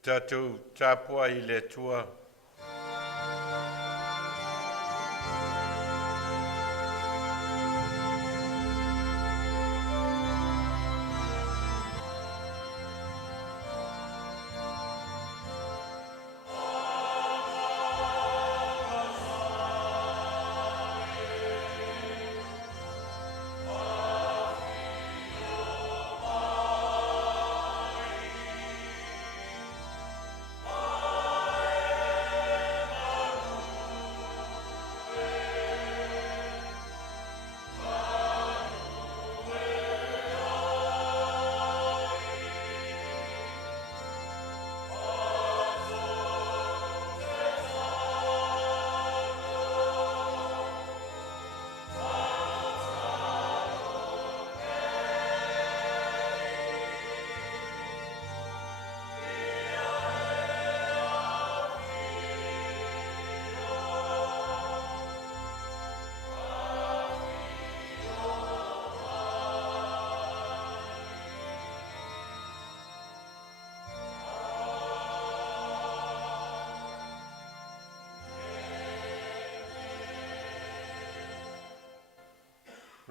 Tātou tāpua I le tua.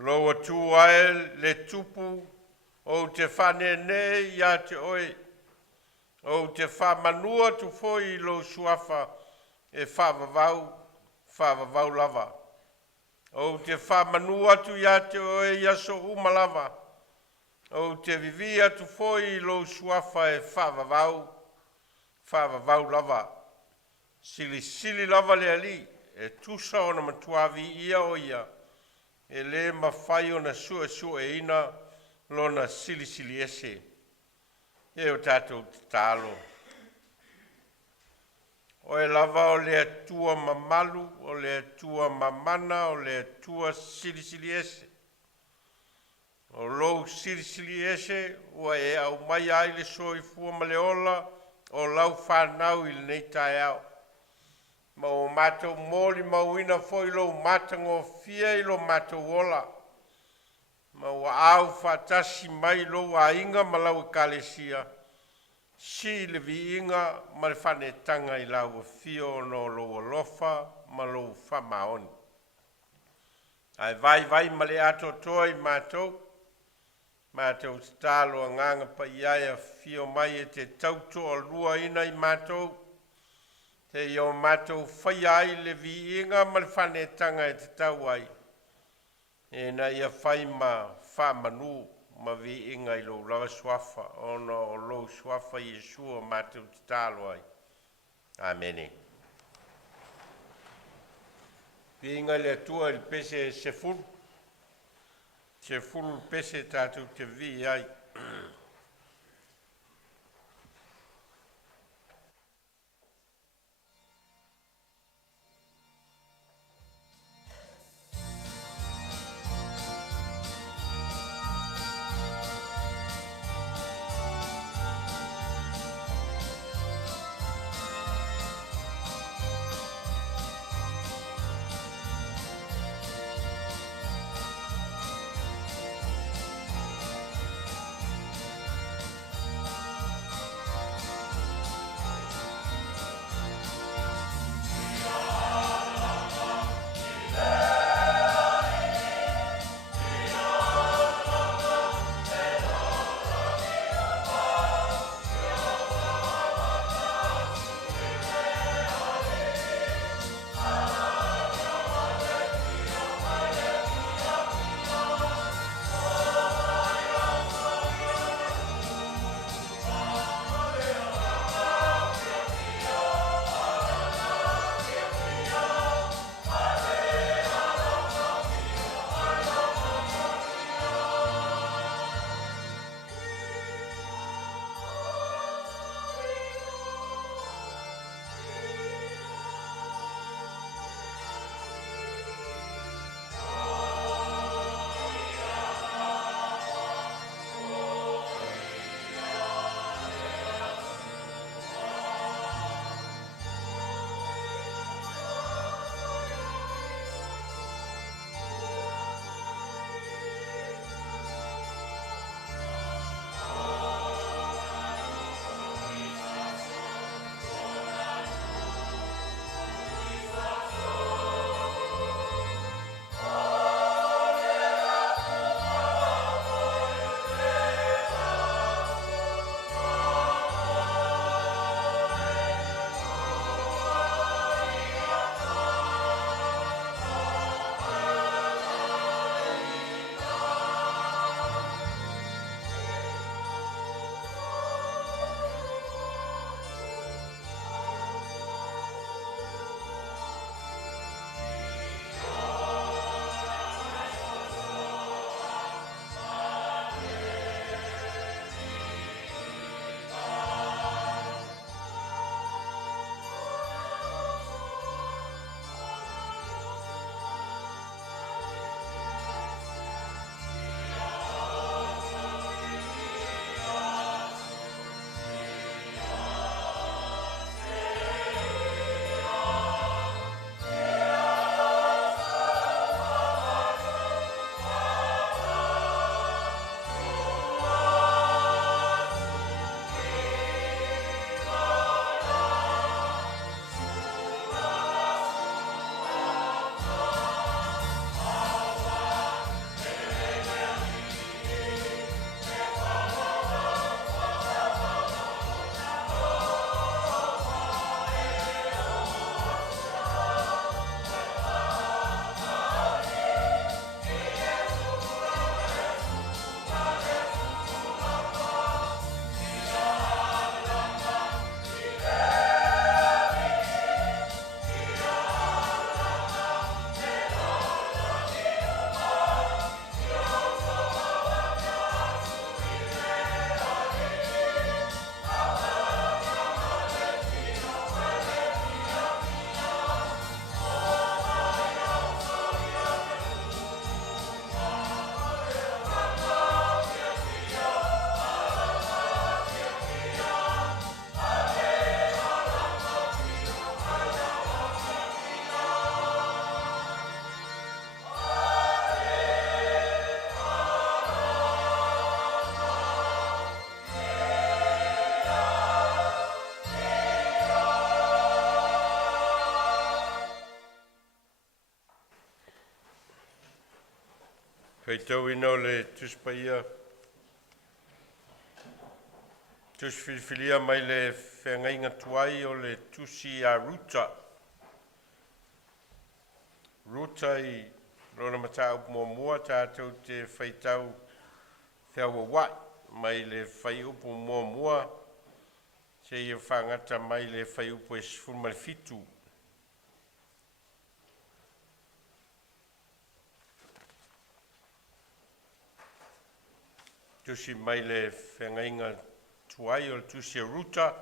Loa tuae le tupu o te whanene ia te oe. O te whamanua tu foi lo suafa e whavavau lava. O te whamanua tu ia te oe ia so umalava. O te vivia tu foi lo suafa e whavavau lava. Sili lava le ali e tusa o na matuavi ia o ia. E le mawhai o na sua e ina lo na sili ese. E o tātou te tālo. O e lava o le atua mamalu, o le atua mamana, o le atua sili ese. O lou sili ese, ua e au mai ai le soi fua maleola, o lau whanau I le nei tae au. Ma o mātou mōli mauina foi lo mātango fia I lo mātou ola. Ma o au whatasi mai lo a inga malau I kalesia. Si le vi inga ma le whanetanga I lau fio no lo alofa ma lo whamaoni. Ai vai ma le ato toi mātou. Mātou stalo a nganga pa iaia fio mai e te tauto a lua ina I mātou. Te iau mātou whai ai le vi inga ma le whanetanga e te tau ai. E na ia whai ma whamanu ma vi inga I lo lawa swafa. Ona o lo swafa Yeshua mātou te talo ai. Amene. Vi inga le atua il pese se fulu. Se fulu pese tātou te vi ai. Kei ino le tuspaia, tusfilifilia mai le whengainga tuai o le tusi a ruta. Ruta I rona mata upu mua tātou te whaitau whiawa wai, mai le whai upu mua, se ia whangata mai le whai upu e sifurumari fitu. Tusi mai le whengainga tuai o le tusi a ruta.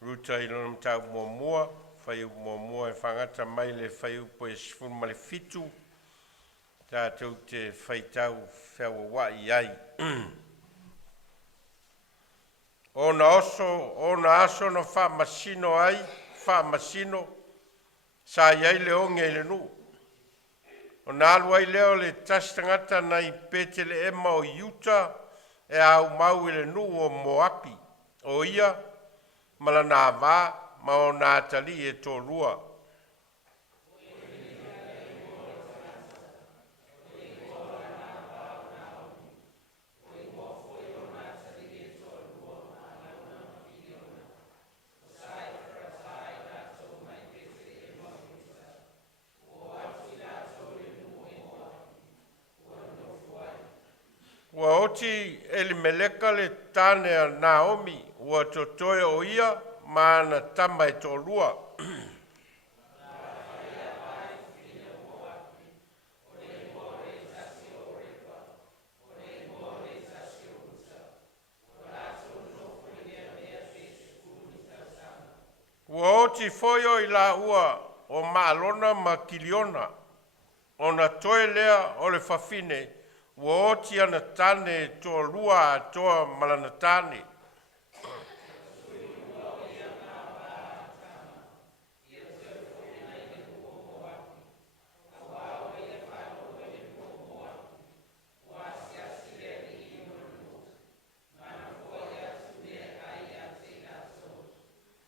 Ruta I lona mata upu mua, whai upu mua e whangata mai le whai upu e sifurumari fitu. Tātou te whaitau whiawa wai ai. Ona aso no whamasino ai, whamasino, sa iai le onge le nu. O nā alua I leo le tasitangata nei petele ema o Utah e au mau I le nu o Moapi. O ia, mala nā wā, ma o nā tali e tō rua. Ua oti Elimeleka le tane a Naomi, ua totoe o ia, maana tama e tō rua. Ua oti foio I la ua o maalona ma kiliona, ona toe lea o le whawhine, ua oti ana tane tō rua a toa malana tane.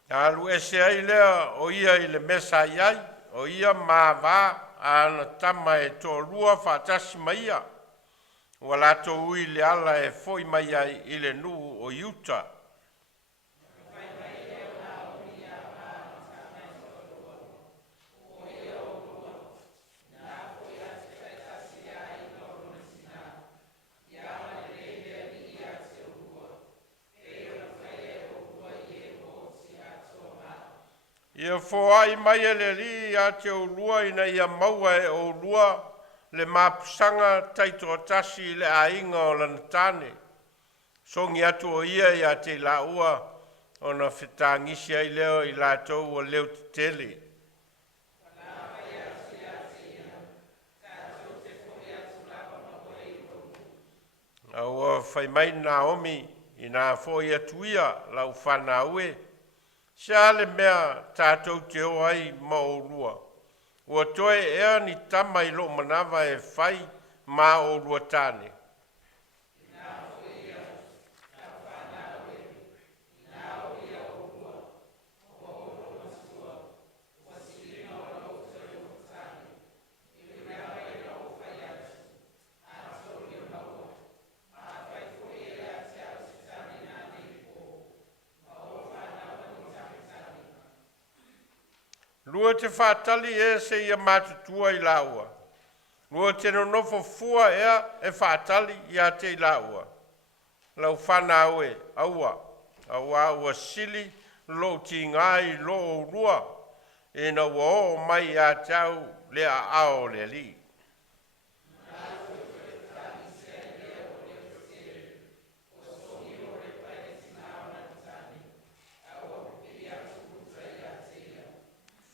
Alu ese ai lea o ia I le mesa iai, o ia māwā ana tama e tō rua whātasi mai ia. Ua lato ui le ala e foi mai ai I le nu o Utah. Ia foai mai e le li a te ulua ina ia maua e o ulua le mapusanga taito tasi le ainga o lana tane. Songi atu o ia te laua o na whetangisi ai leo I lātou o leo te tele. Aua whai mai Naomi I nā foi atu ia lau whana ue. Sia le mea tātou te o ai ma o rua. Ua toe ea ni tama I lo manawa e whai ma o rua tāne. Lua te whātali e se ia mātutua I laua. Lua te nonofo fua ea e whātali ia te I laua. Lau whana aue, aua ua sili lo ti ngai lo o rua. E na ua o mai a tau lea ao le li.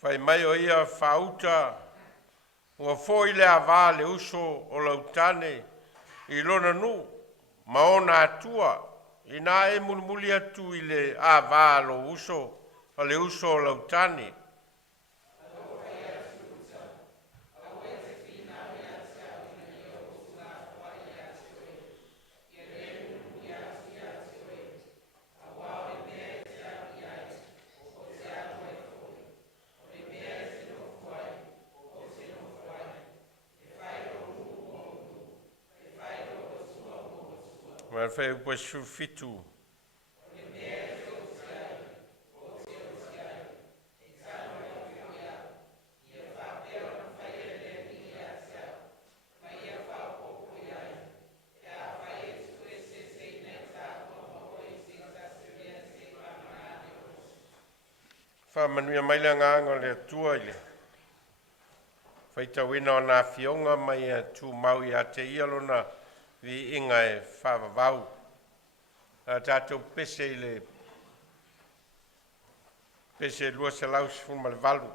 Whai mai o ia whauta, ua foi le awā le uso o lautane I lona nu, ma ona atua, I nā e mulimuli atu I le awā lo uso, o le uso o lautane. Ma fai upo su fitu. Whamanuia mai le ngāngo le tua ile. Whaita wina o nā fionga mai a tū mau i a te ialona vi inga e whawawau. A tātou pese ile pese lua se lau se fuma le valu.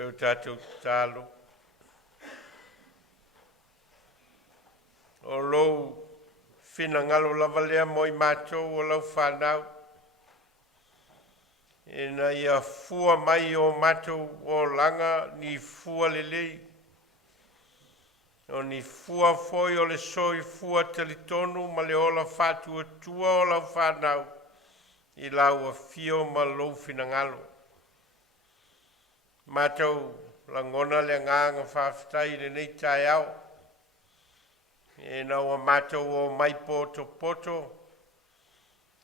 Tau tātou tālo. O lou whina ngalo lava lea mo i mātou o lau whanau. E na ia fua mai o mātou o langa ni fua lelei. O ni fua foi o le soi fua talitonu ma le ola whātua tua o lau whanau. I lau a fio ma lou whina ngalo. Mātou langona le nganga whawhitai le nei tai au. E nau a mātou o mai poto poto.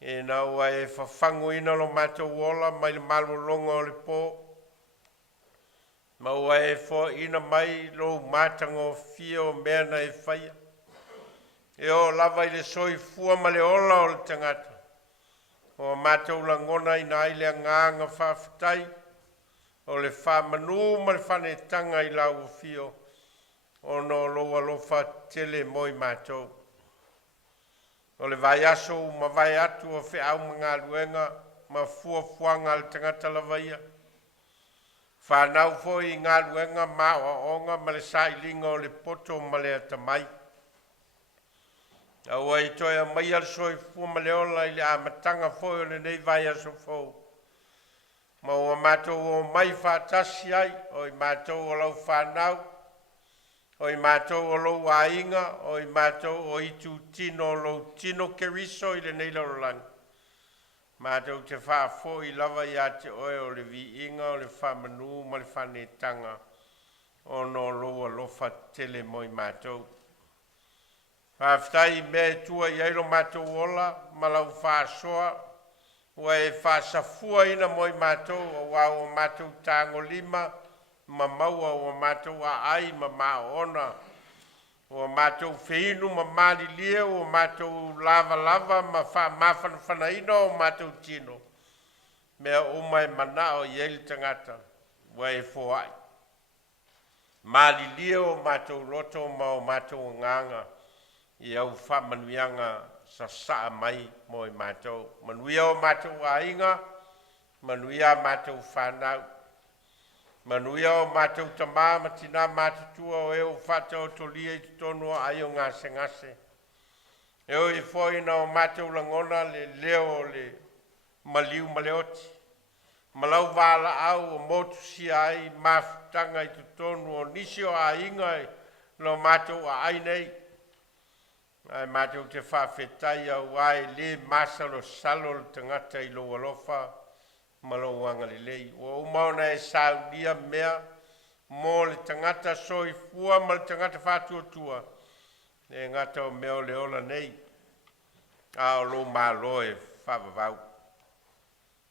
E nau a e whawhangu ina lo mātou ola mai le malolonga o le pō. Mau a e fo ina mai lo mātanga o fia o mea na e whaia. E o lava i le soi fua ma le ola o le tangata. O mātou langona ina ai le nganga whawhitai. O le whamanu ma le whanetanga i lau o fio. O no loa lofa tele moi mātou. O le vai aso ma vai atu o whi au mga luenga ma fua fuanga le tangata lavaia. Whanau fo i ngā luenga ma o onga ma le sailinga o le poto ma le atamai. Aua i toia mai al soi fua ma le ola i le amatanga fo o le nei vai aso fo. Ma o mātou o mai whātasi ai o i mātou o lau whanau. O i mātou o lou ainga, o i mātou o itu tino o lou tino keriso i le nei laurangi. Mātou te whaafo i lava i ate oe o le vi inga o le whamanu ma le whanetanga o no loa lofa tele moi mātou. Whaaftai me tua i eiro mātou ola, ma lau whaasoa, ua e whaasafua ina moi mātou o wau o mātou tango lima, ma maua o mātou a ai ma maona. O mātou whiinu ma mali lia, o mātou lava lava ma mawhana whanaina o mātou tino. Mea umai mana o ieli tangata, wa e fōai. Mali lia o mātou roto ma o mātou nganga, i au whamanuianga sa saa mai mo i mātou. Manuia o mātou a inga, manuia mātou whanau. Manuia o mātou tamā ma tina mātutua o eo whata o tolia i tutonua ai o ngase ngase. Eo i fōina o mātou langona le leo le maliu maleoti. Malau wāla au o motu si ai mafutanga i tutonu o nisi o a inga i lo mātou a ai nei. Ai mātou te whawhetai au ai le masalo salo le tangata i lo alofa. Malo wanga le lei. O umauna e Sauniga mea mo le tangata soi fua ma le tangata whātua tua. E ngata o meo le ola nei. A o lo malo e whawawau.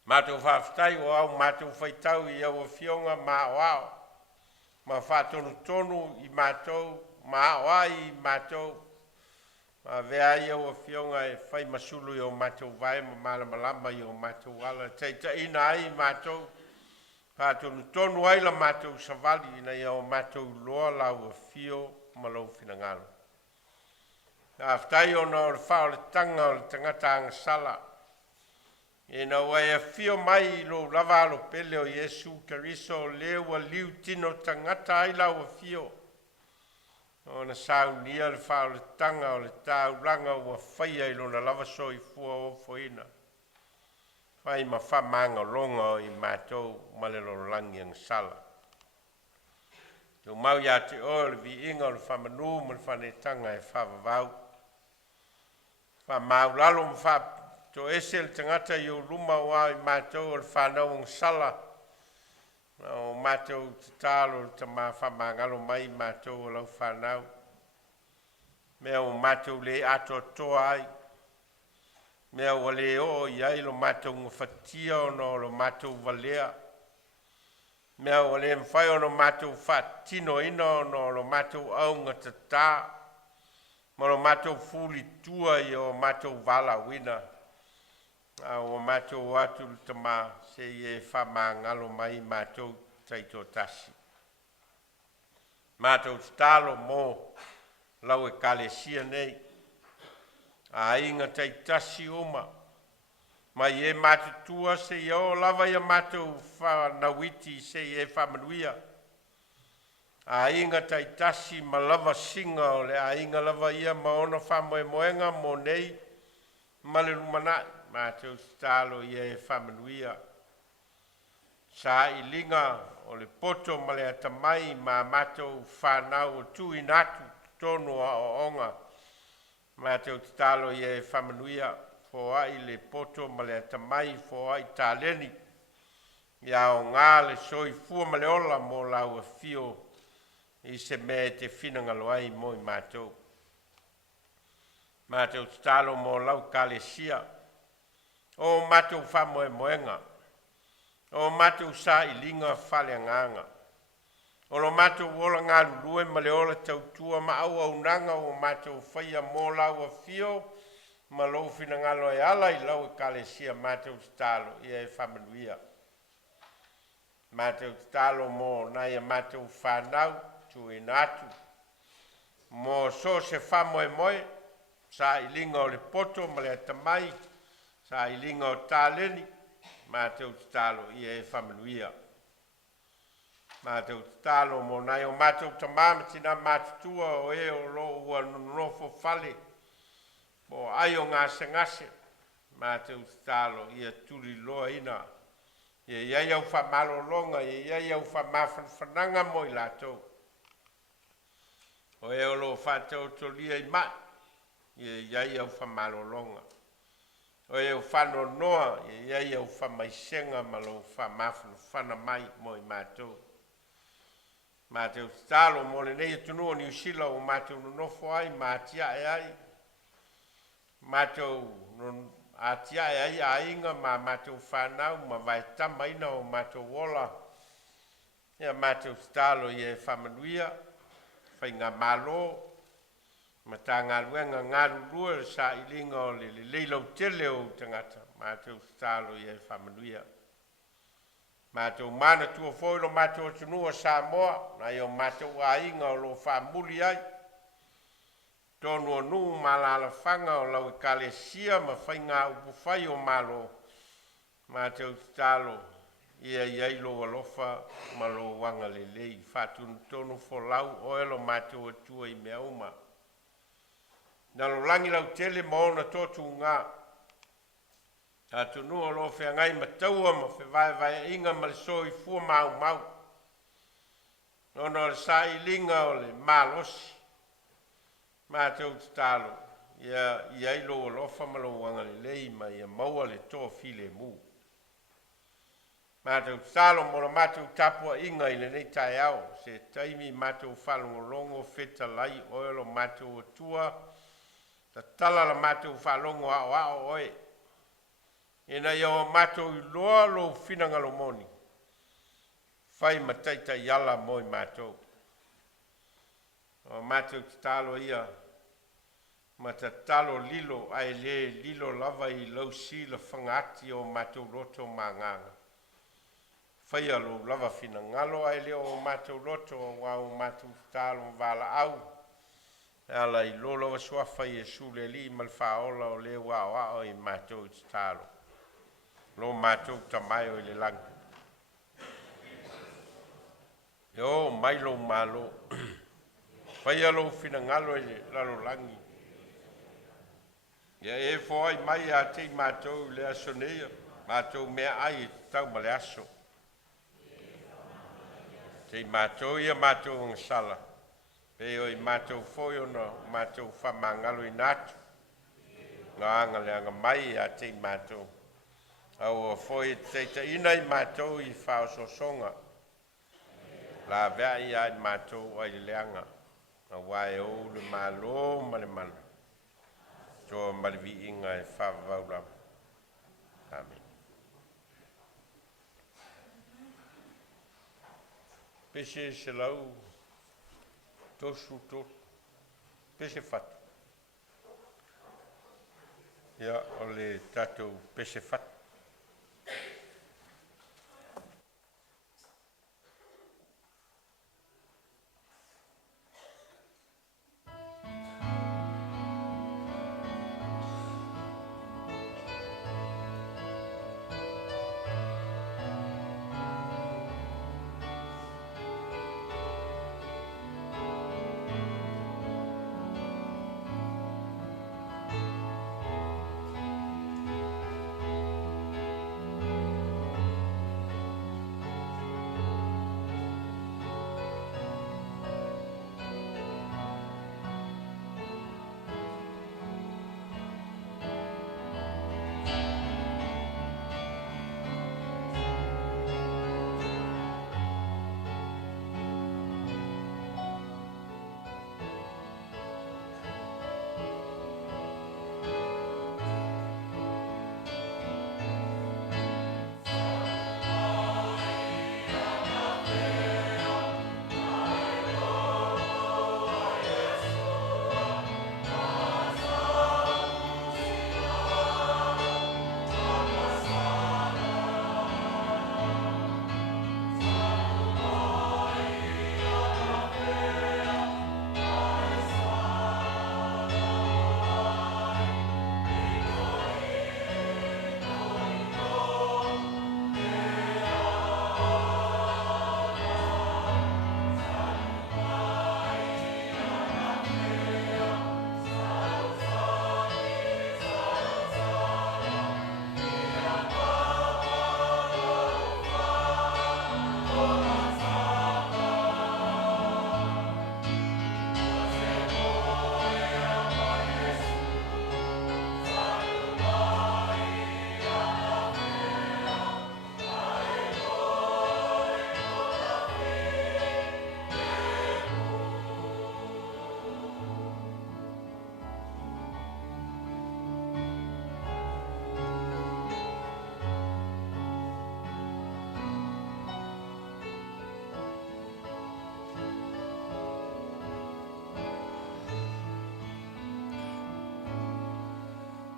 Mātou whawhtai o au mātou whaitau i au a fionga mā o ao. Ma whātonu tonu i mātou, mā o ai i mātou. Ma vea i au a fionga e whai masulu i o mātou vai ma malamalama i o mātou ala. Teita ina ai i mātou. Pātonu tonu ai la mātou savali ina i o mātou loa lau a fio ma lau finangalo. Aftai o na o le whao le tanga o le tangata angasala. E na wai a fio mai i lo lava alo pele o Yesu Keriso o leo a liu tino tangata ai lau a fio. O na Sauniga le whao le tanga o le tauranga ua whaia i lona lava so i fua o foina. Whai ma whamanga longa o i mātou ma le lorangi ang sala. Tau mau ia te o le vi inga o le whamanu ma le whanetanga e whawawau. Whamau lalo ma wha to ese le tangata i o luma o i mātou o le whanau ang sala. O mātou te tālo te mā whamangalo mai mātou o lau whanau. Mea o mātou le ato toa ai. Mea o le o iai lo mātou ngawhatia o no lo mātou valea. Mea o le mwhai o no mātou whatino ina o no lo mātou aunga tatā. Ma lo mātou fuli tua i o mātou Vailaau wina. O mātou atu te mā se e whamangalo mai mātou taito tasi. Mātou talo mō lau e kalesia nei. A inga taitasi uma. Mai e mātutua se i o lava ia mātou whanawiti se e whamanuia. A inga taitasi ma lava singa o le a inga lava ia maona whamoe moenga mo nei male rumanai. Mātou talo i e whamanuia. Sa i linga o le poto ma le atamai ma mātou whanau o tui natu tonu o onga. Mātou talo i e whamanuia. Fōa i le poto ma le atamai fōa i tāleni. ia o ngā le soifua ma le ola mo lau e fio i se me te finangalo ai mo i mātou. Mātou talo mo lau kalesia, o mātou whamoe moenga, o mātou sa i linga whale nganga, o lo mātou wola ngā lulue ma le ola tautua ma au nanga o mātou whaia mo lau a fio, ma lo finangalo e ala i lau e kalesia mātou talo i e whamanuia. Mātou talo mo nai a mātou whanau tu i nātu, mo so se whamoe moe, sa i linga o le poto ma le atamai, sa i linga o tāleni, mātou talo i e whamanuia. Mātou talo mo nai o mātou tamama tina mātutua o e o lo ua nonofo fale, po ai o ngase ngase, mātou talo i a turi loa ina, i a iai au whamalolonga, i a iai au whamawhananga mo i lātou. O e o lo whātou tolia i mai, i a iai au whamalolonga. O e o whano noa, i a iai au whamaisenga ma lo whamawhana mai mo i mātou. Mātou talo mo le nei atunua ni usila o mātou nonofo ai, mātia e ai. Mātou atia e ai a inga ma mātou whanau, ma vai tamaina o mātou wola. Ia mātou talo i e whamanuia, whai ngā malo, ma tā ngā luenga ngā rurua sa i linga o le leilau tele o tangata. Mātou talo i e whamanuia. Mātou mana tua whoiro mātou atunua sa moa, na i o mātou a inga o lo whamuli ai. Tonu o nu malala whanga o lau e kalesia ma whai ngā upu whai o malo. Mātou talo ia iai lo alofa ma lo wanga le lei. Whātunu tonu fo lau oelo mātou atua i mea uma. Nā lo langi lau tele maona tōtu ngā. Tātunu o lo whea ngai mataua ma whewai inga ma le soi fua mau mau. Nono le sa i linga o le malosi. Mātou talo, ia ilo o lofa malo wanga le lei ma ia maua le tō file mu. Mātou talo mo la mātou tapua inga i le nei tae au, se taimi mātou whalongolongo feta lai oelo mātou atua, ta tala la mātou whalongo ao oe. Ina iau mātou i loa lo finangalo moni, whai mataita iala moi mātou. O mātou talo ia, ma ta talo lilo ai le lilo lava i lau si la whangati o mātou roto manganga. Whaia lo lava fina ngalo ai leo o mātou roto o mātou talo Vailaau. Ala i lo lava swafa i e sule li malwhaola o le wao i mātou talo. Lo mātou tamai o i le langi. Yo, mailo malo. Whaia lo fina ngalo i lalo langi. Ia e fōai mai a te mātou le asoneia, mātou mea ai tau ma le aso. Te mātou ia mātou ngasala, pe o i mātou fōi ona mātou whamangalo i nātu. Ngā anga le anga mai a te mātou. Au o fōi teita ina i mātou i whaososonga. La vea i ai mātou ai le anga. Na wae o le malo ma le mana. Joa malivi inga e whawawau. Amen. Pese se lau tosu tosu. Pese fatu. Ia o le tatou pese fatu.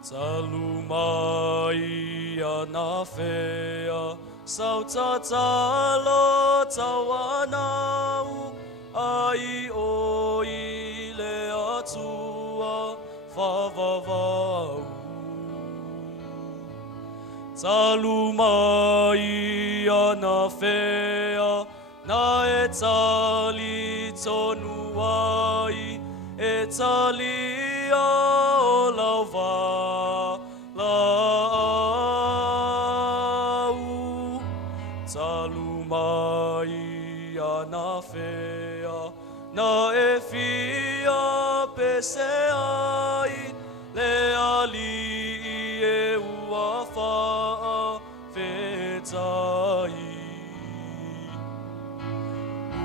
Talumai ana fea, sau tatalo tawanau, ai oi le atua whawawau. Talumai ana fea, na e tali tonu ai, e tali o lauwa lau. Talumai ana fea, na e fia pese ai, le ali e ua faa fetai.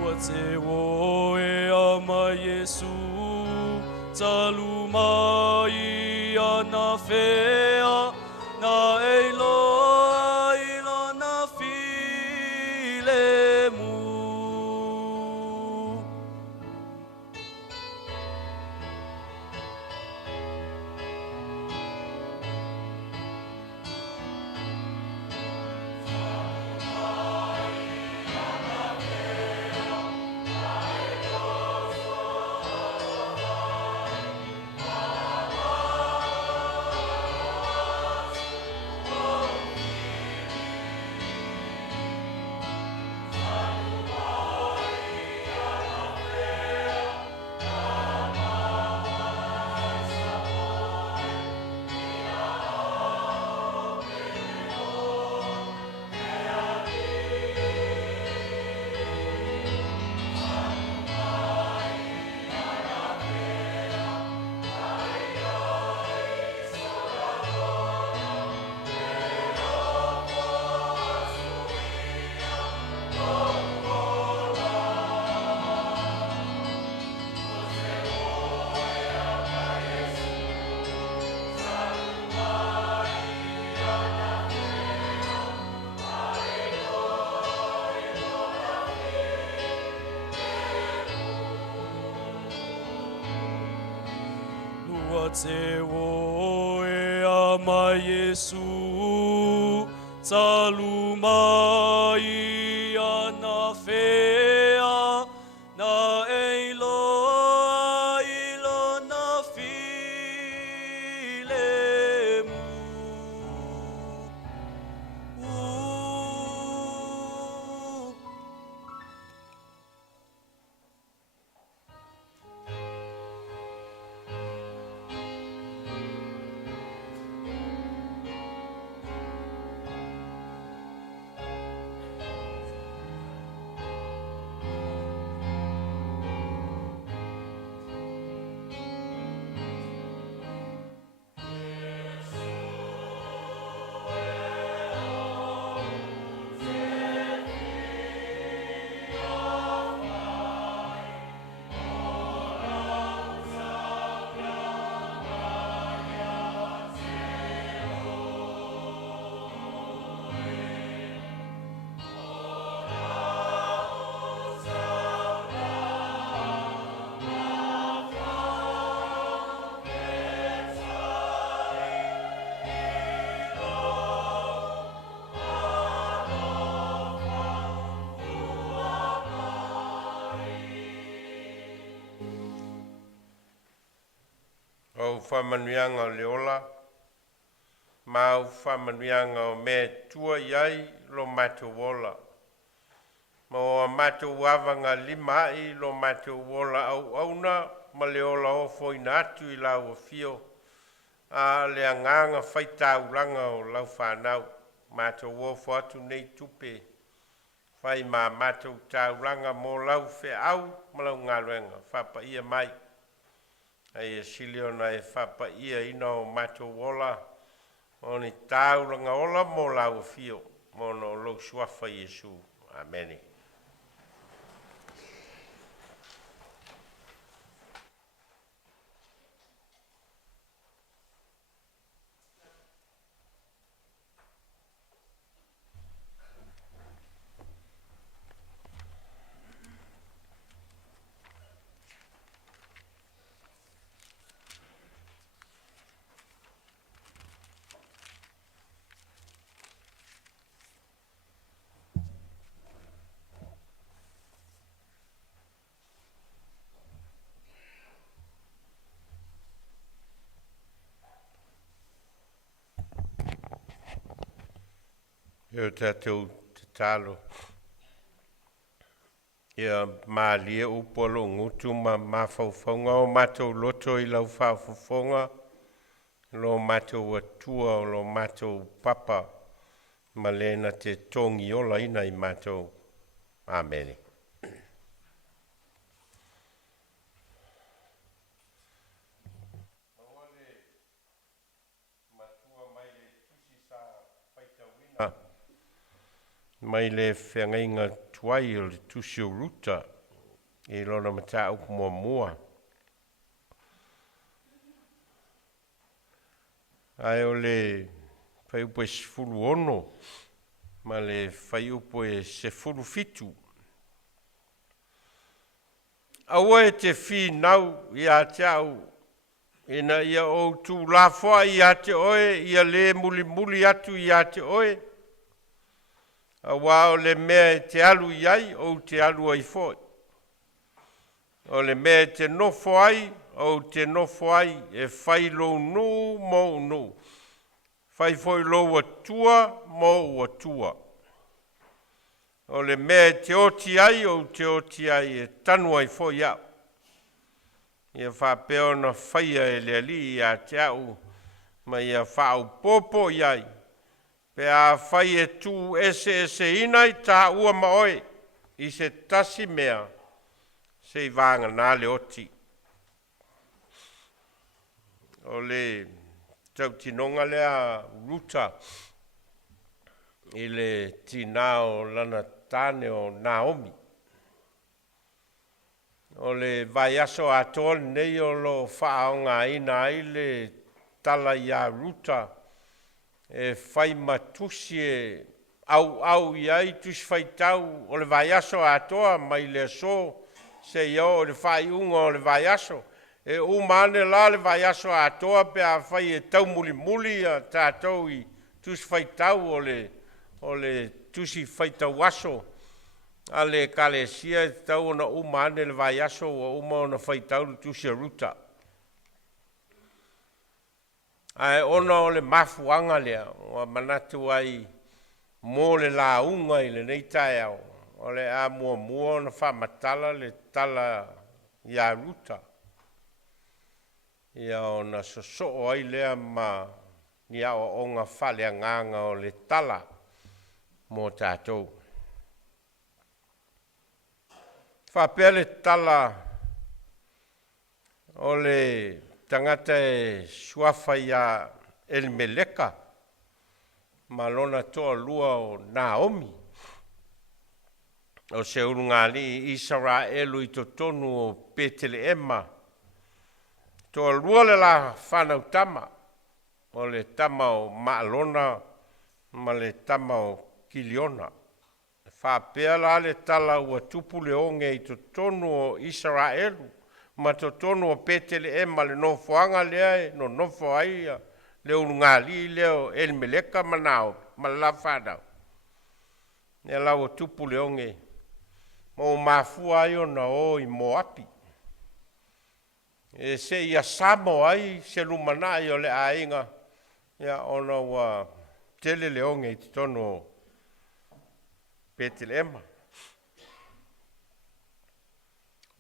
Ua te o e ama Yesu, talumai ana fea, na e loa na file mu. Te o e ama Yesu, talumai ana fea, na e ilo na file mu. O whamanuianga o leola, ma o whamanuianga o me tua iai lo mato wola. Ma o mato wavanga lima ai lo mato wola au auna, ma leola o foina atu I lau o fio. A le anganga whaita uranga o lau whanau, mato wofo atu nei tupe. Whai ma mato tauranga mo lau fe au, ma lau ngaruenga, whapa ia mai. Ai e silio na e whapa ia ina o mato wola, o ni tauranga ola mo lau fio, mo no lo suafa Yesu. Amen. Eo tātou te tālo. Ia mālia upolo ngutu mawhauwhaunga o mātou loto I lau whawhauwhaunga. Lo mātou atua o lo mātou papa. Ma lena te tongi ola ina I mātou. Amen. Mai le whengainga tuai o le tusi o ruta I lona mata upu mua mua. Ai o le whai upo e sefulu ono, ma le whai upo e sefulu fitu. Aua e te whi nau I a te au, ina ia o tu la foa I a te oe, ia le muli muli atu I a te oe. Awa o le mea te alu iai o te alu ai foi. O le mea te nofo ai o te nofo ai e whai lo nu mo nu. Whai foi lo atua mo atua. O le mea te oti ai o te oti ai e tanu ai foi au. Ia whapeo na whaia e le ali I a te au, ma ia whau popo iai. Pe a whai e tū ese inai tā ua maoe I se tasi mea se I vanga nā le oti. O le tau tinonga lea ruta I le tina o lana tāne o Naomi. O le vai aso atol nei o lo whaonga ina I le tala ia ruta. E whai matusi e au iai tusi whai tau o le vai aso atoa mai le so se iau o le whai unga o le vai aso. E umane la le vai aso atoa pe a whai e tau muli muli a tātou I tusi whai tau o le tusi whai tau aso. A le kalesia e tau ona umane le vai aso o uma ona whai tau le tusi a ruta. Ai ona o le mafuanga lea, o manatu ai mo le launga I le nei tae au. O le a mua na whamatala le tala ia ruta. Ia ona soso ai lea ma ia o onga whale nganga o le tala mo tātou. Whapea le tala o le tangata e suafa ia Elimeleka, ma lona toa lua o Naomi. O se urungali Israelu I totonu o Beteleema. Toa lua le la whanau tama, o le tama o Maalona, ma le tama o Kiliona. Whapea la le tala ua tupu le onge I totonu o Israelu. Ma totonu o Beteleema le nofoanga lea no nofo ai le urungali leo Elimeleka manao ma la whanau. Ne la o tupu le onge. Ma o mafua ai o na o I Moapi. E se ia samo ai se lumana ai o le ainga. Ia ona ua tele le onge I totonu o Beteleema.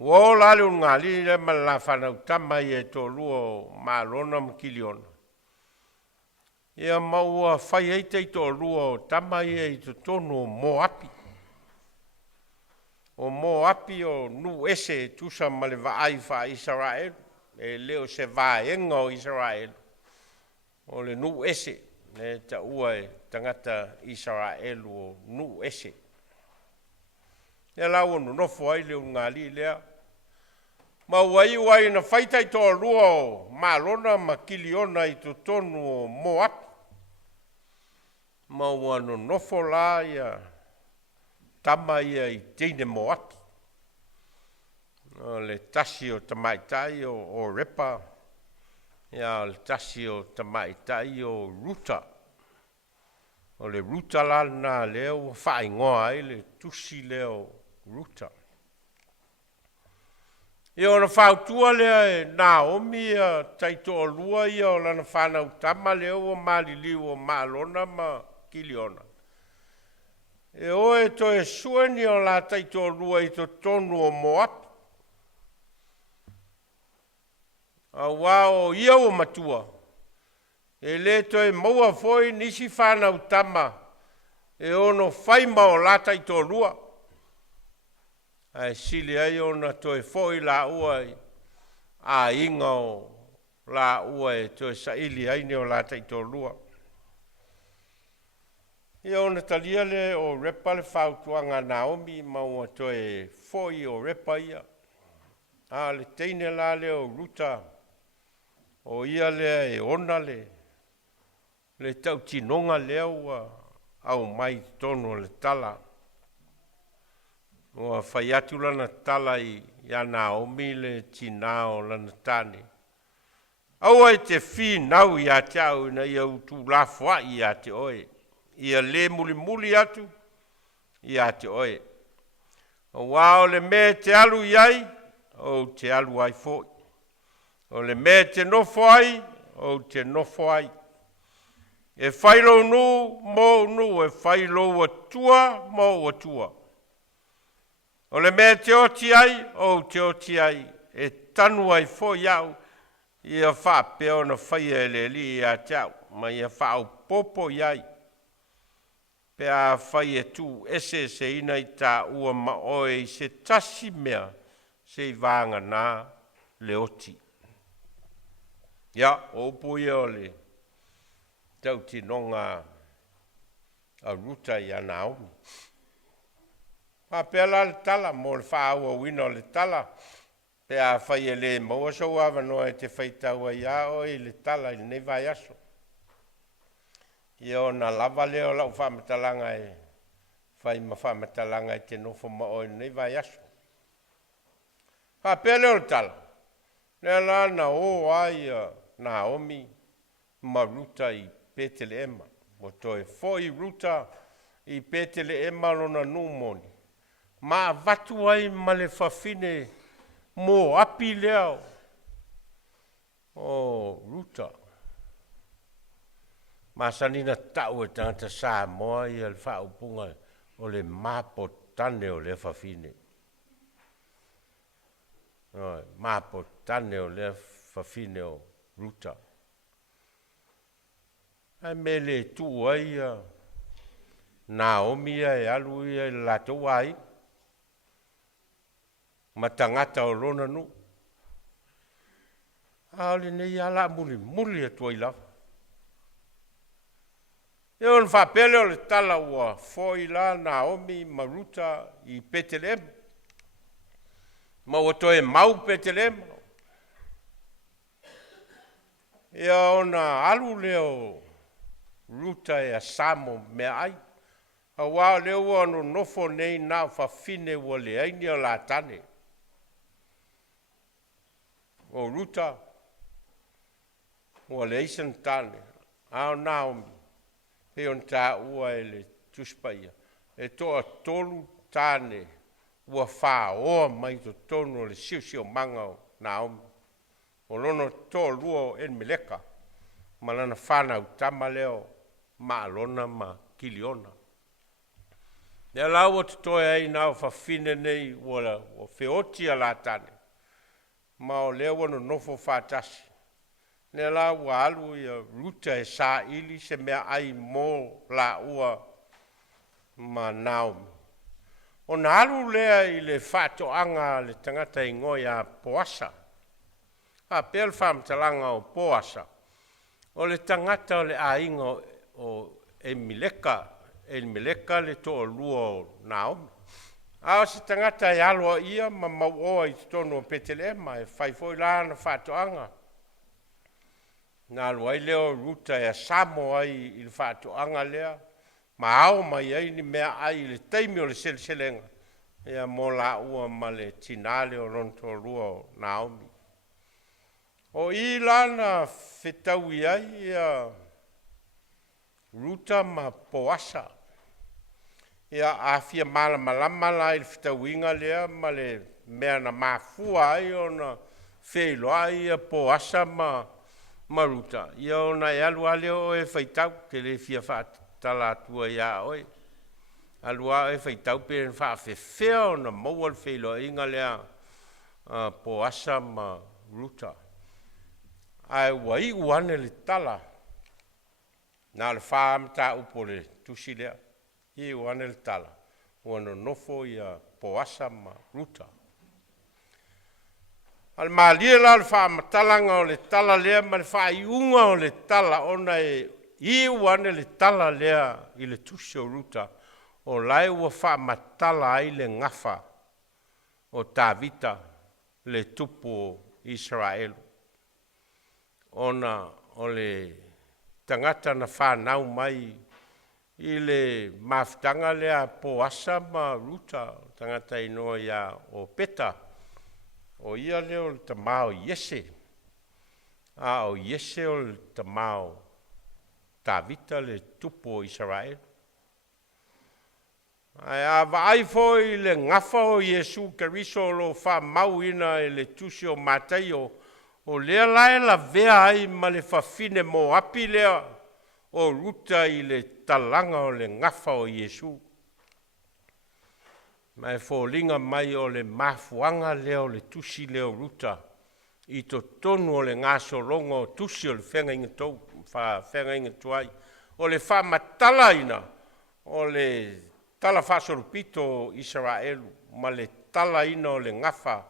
Wo la le ngali le mala fana tama ye to luo malona mkiliona. Ia maua fai eite to luo tama ye to tono Moapi. O Moapi o nu ese tusa male vai fa Israel. E leo se vai enga o Israel. O le nu ese ne ta ua tangata Israel o nu ese. Ia lau no nofo ai le ngali lea. Ma wai na whaita I toa lua o Malona ma Kiliona I to tonu o Moapi. Ma wano nofo la ia tama ia I teine Moapi. O le tasi o tamaitai o Repa. Ia le tasi o tamaitai o Ruta. O le Ruta la na leo whaingoa ai le tusi leo Ruta. Ia ona whautua lea e Naomi a taito lua ia o lana whanau tama leo o Maliliu o Malona ma Kiliona. E oe to e sueni o la taito rua I to tonu o moapi. A wao ia o matua. E le to e maua foi nisi whana utama. E ono whaima o la taito rua. Ai sili ai ona to e foi la ua a inga o la ua e to e saili ai ne o la taito rua. Ia ona talia le o repa le whautuanga Naomi maua to e foi o repa ia. A le teine la le o ruta o ia le e ona le tau tinonga lea ua au mai tono le tala. Ua whai atu lana tala I ia Naomi le tinao lana tane. Aua e te whi nau ia te au na ia utu la fwa ia te oe. Ia le muli atu, ia te oe. O wao le me te alu iai, o te alu ai foi. O le me te nofo ai, o te nofo ai. E whailo nu, mo nu, e whailo atua, mo atua. O le me te oti ai, o te oti ai. E tanu ai foi au, ia whapeo na whaia le li ia te au, ma ia whao popo iai. Pea whai e tu ese se ina I tā ua maoe I se tasi mea se I vānga nā le oti. Ia, opo ia o le tau tinonga a ruta I a Naomi. Pea la le tala, mo le whaaua wina o le tala. Pea whai e le maua sau awa noa e te whaitaua ia o I le tala I le nei vai aso. Ia o na lava leo lau whamatalanga e whai ma whamatalanga e te nofo maoi nei vai aso. Pea leo le tala. Lea la na o ai Naomi ma ruta I Peteleema. Mo toe foi ruta I Peteleema lona numoni. Ma vatu ai ma le whawhine mo api leo. O ruta. Masanina tau e tangata sa moa I al whaupunga o le mapo tane o le whawhine. Mapo tane o le whawhine o ruta. Ai me le tu ai Naomi e alu I lato ai. Ma tangata o lona nu. Ale nei ala muli atua I lava. E on whapele o le tala ua foi la Naomi maruta I Peteleema. Ma ua toe mau Peteleema. E ona alu leo ruta e a samo mea ai. A wao leo ua no nofo nei na whawhine ua le aini o la tane. O ruta ua le eisen tane. Ao Naomi. He on tā ua e le tuspaia. E toa tolu tāne ua wha oa mai to tono le siu manga o Naomi. O lono tō lua o en meleka. Ma lana whana utama leo ma alona ma kiliona. Nea lau o te toe ai nao whawhine nei ua whioti a la tane. Ma o leo wano nofo whātasi. Nea la ua alu ia ruta e sa ili se mea ai mo la ua ma Naomi. O na alu lea I le whatoanga le tangata I ngoi a poasa. A pel whamtalanga o poasa. O le tangata o le ainga o Emileka le to lua o Naomi. A se tangata e aloa ia ma mauoa I tono o Peteleema e whaifoi la na whatoanga. Nā luai leo ruta e samo ai I le whatoanga lea. Ma ao mai ai ni mea ai le teimi o le seleselenga. Ea mo la ua ma le tinale o ronto lua o Naomi. O I lana whetau I ai ia ruta ma poasa. Ia awhia malama la I le whetauinga lea ma le mea na mafua ai o na wheloa ia poasa ma maruta. Ia o na e alu aleo o e whaitau, te le fia whaatala atua ia oe. Alua e whaitau pe whaafewhea na maual whelo inga lea po asa ma ruta. Ai wai uane le tala. Nā le whaamata upo le tusi lea. I uane le tala. Uano nofo ia po asa ma ruta. Al maalia la le whaamatalanga o le tala lea ma le whaiunga o le tala ona i uane le tala lea i le tusi o ruta. O lai ua whaamatala ai le ngafa o Tāvita le tupu Israel. Ona o le tangata na whanau mai i le mafutanga lea po asa ma ruta. Tangata inoa ia o peta. O ia leo le tamao Yese. O Yese o le tamao Tāvita le tupu Israel. Ai a vai foi le ngafa o Yesu Keriso lo fa mauina e le tusi o matai o lea lae la vea ai ma le fafine mo api lea o ruta i le talanga o le ngafa o Yesu. Mai fōlinga mai o le mafuanga leo le tusi leo ruta i to tonu o le ngaso longa o tusi o le whenga inga tau, whenga inga tuai. O le wha matala ina o le tala whasorupito Israelu, ma le tala ina o le ngafa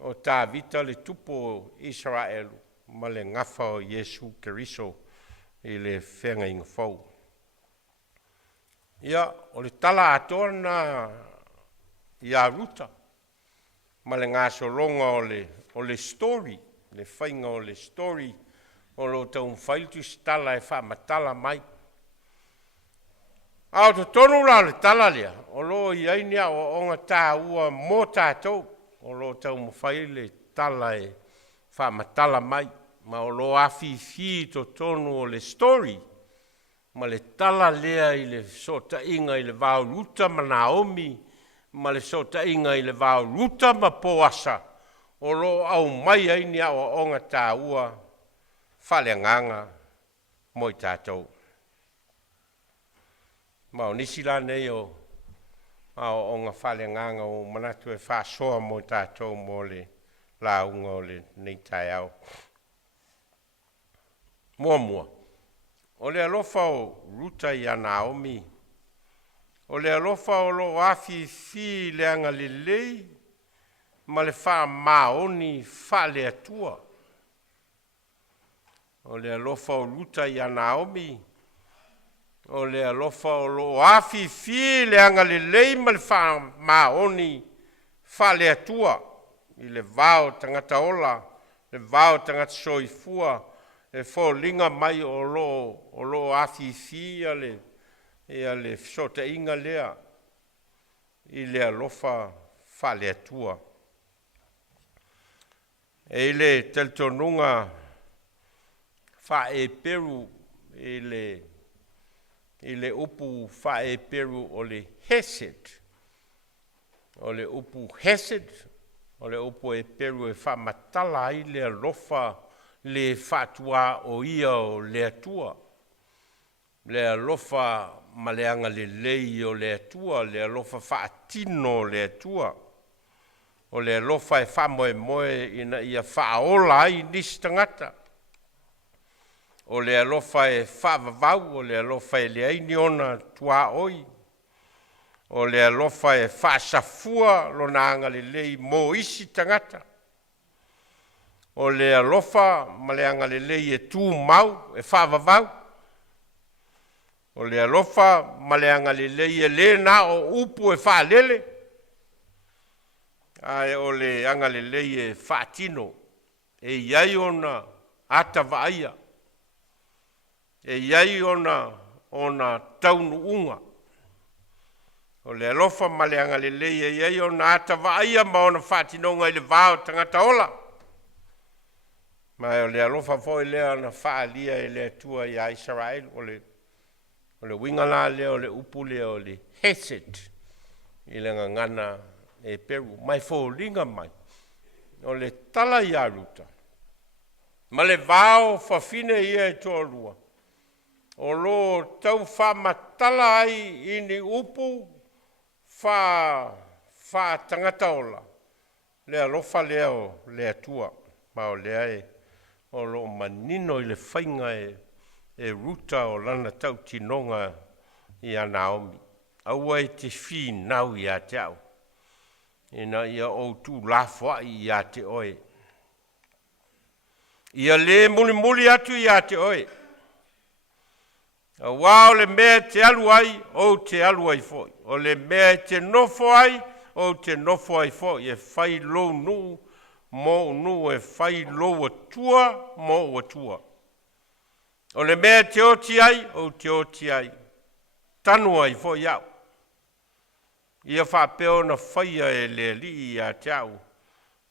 o Tāvita le tupo Israelu, ma le ngafa o Yesu Keriso i le whenga inga whau. Ia, o le tala atoa na ia ruta, ma le ngaso longa o le story, le whainga o le story, o lo tau mwhailtu stala e wha matala mai. Ao to tonu la le tala lea, o lo i ainia o onga tā ua mō tātou, o lo tau mwhai le tala e wha matala mai, ma o lo awhi to tonu o le story, ma le tala lea i le sota inga i le vau ruta ma Naomi, ma le sota inga i le vau ruta ma Poasa, o lo au mai ainia o onga tā ua whale nganga moi tātou. Ma o nisi la nei o ngā whale nganga o manatu e whāsoa mo tātou mo le launga o le nei tai au. Mua. O le alofa o ruta i a Naomi. O le alofa o lo awhi le anga le lei ma le wha maoni whale atua. O le alofa o ruta i a Naomi. O le alofa o lo awhi le anga le lei ma le wha maoni whale atua. I le vao tangata ola, le vao tangata soifua, le fōlinga mai o lo awhi ia le sota inga lea. I le alofa whale atua. E le teltonunga wha e peru i le upu wha e peru o le Hesed. O le upu Hesed, o le upu e peru e wha matala i le alofa le whatua o ia o le atua. Le alofa ma le anga le lei o le atua, le alofa wha atino le atua. O le alofa e wha moe ina ia wha ola ai nisi tangata. O le alofa e whaavavau, o le alofa e le aini ona tua oi. O le alofa e whaasafua lo na anga le lei mō isi tangata. O le alofa ma le anga le lei e tū mau e whaavavau. O le alofa ma le anga le lei e le na o upu e whaalele. Ai o le anga le lei e whaatino. E iai ona ata vaia. E iai ona taunu unga. O le alofa ma le anga le lei e iai ona ata vaia ma ona whaatinonga i le vao tangata ola. Ma o le alofa foi lea na whaalia e le atua i a Israel. O le wingala lea o le upu lea o le Hesed. I le ngana e peru. Mai fōlinga mai. O le tala i a ruta. Ma le vao whawhine ia e tōrua. o lo tau whamatala ai i ni upu wha tangata ola. Lea lofa lea o lea tua, ma o lea e o lo manino i le whainga e ruta o lana tau tinonga i a Naomi. Aua e te whi nau i a te au. Ina ia o tu lafua i a te oe. Ia le muli atu i a te oe. Aua o le mea te alu ai, o te alu ai foi. O le mea te nofo ai, o te nofo ai foi. E whai lo nu, mo nu e whai lo atua, mo atua. O le mea te oti ai, o te oti ai. Tanu ai foi au. Ia whapeo na whaia e le li i a te au.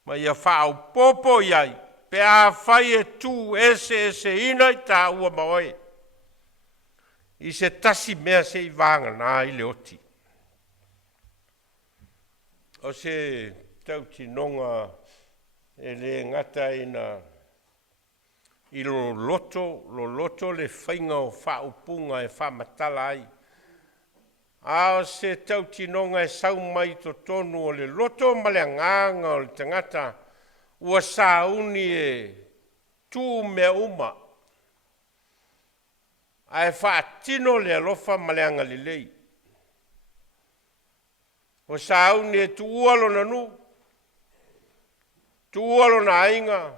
Ma ia whao popo iai. Pe a whai e tu ese ina i tā ua maoe. I se tasi mea se i vanga nā i le oti. O se tau tinonga e le ngata i lo loto le whainga o whaupunga e whamatala ai. A se tau tinonga e sau mai to tonu o le loto ma le nganga o le tangata ua sauni e tu mea uma. A e whaatino le alofa ma le anga lilei. O sauni e tu ualo na nu, tu ualo na ainga,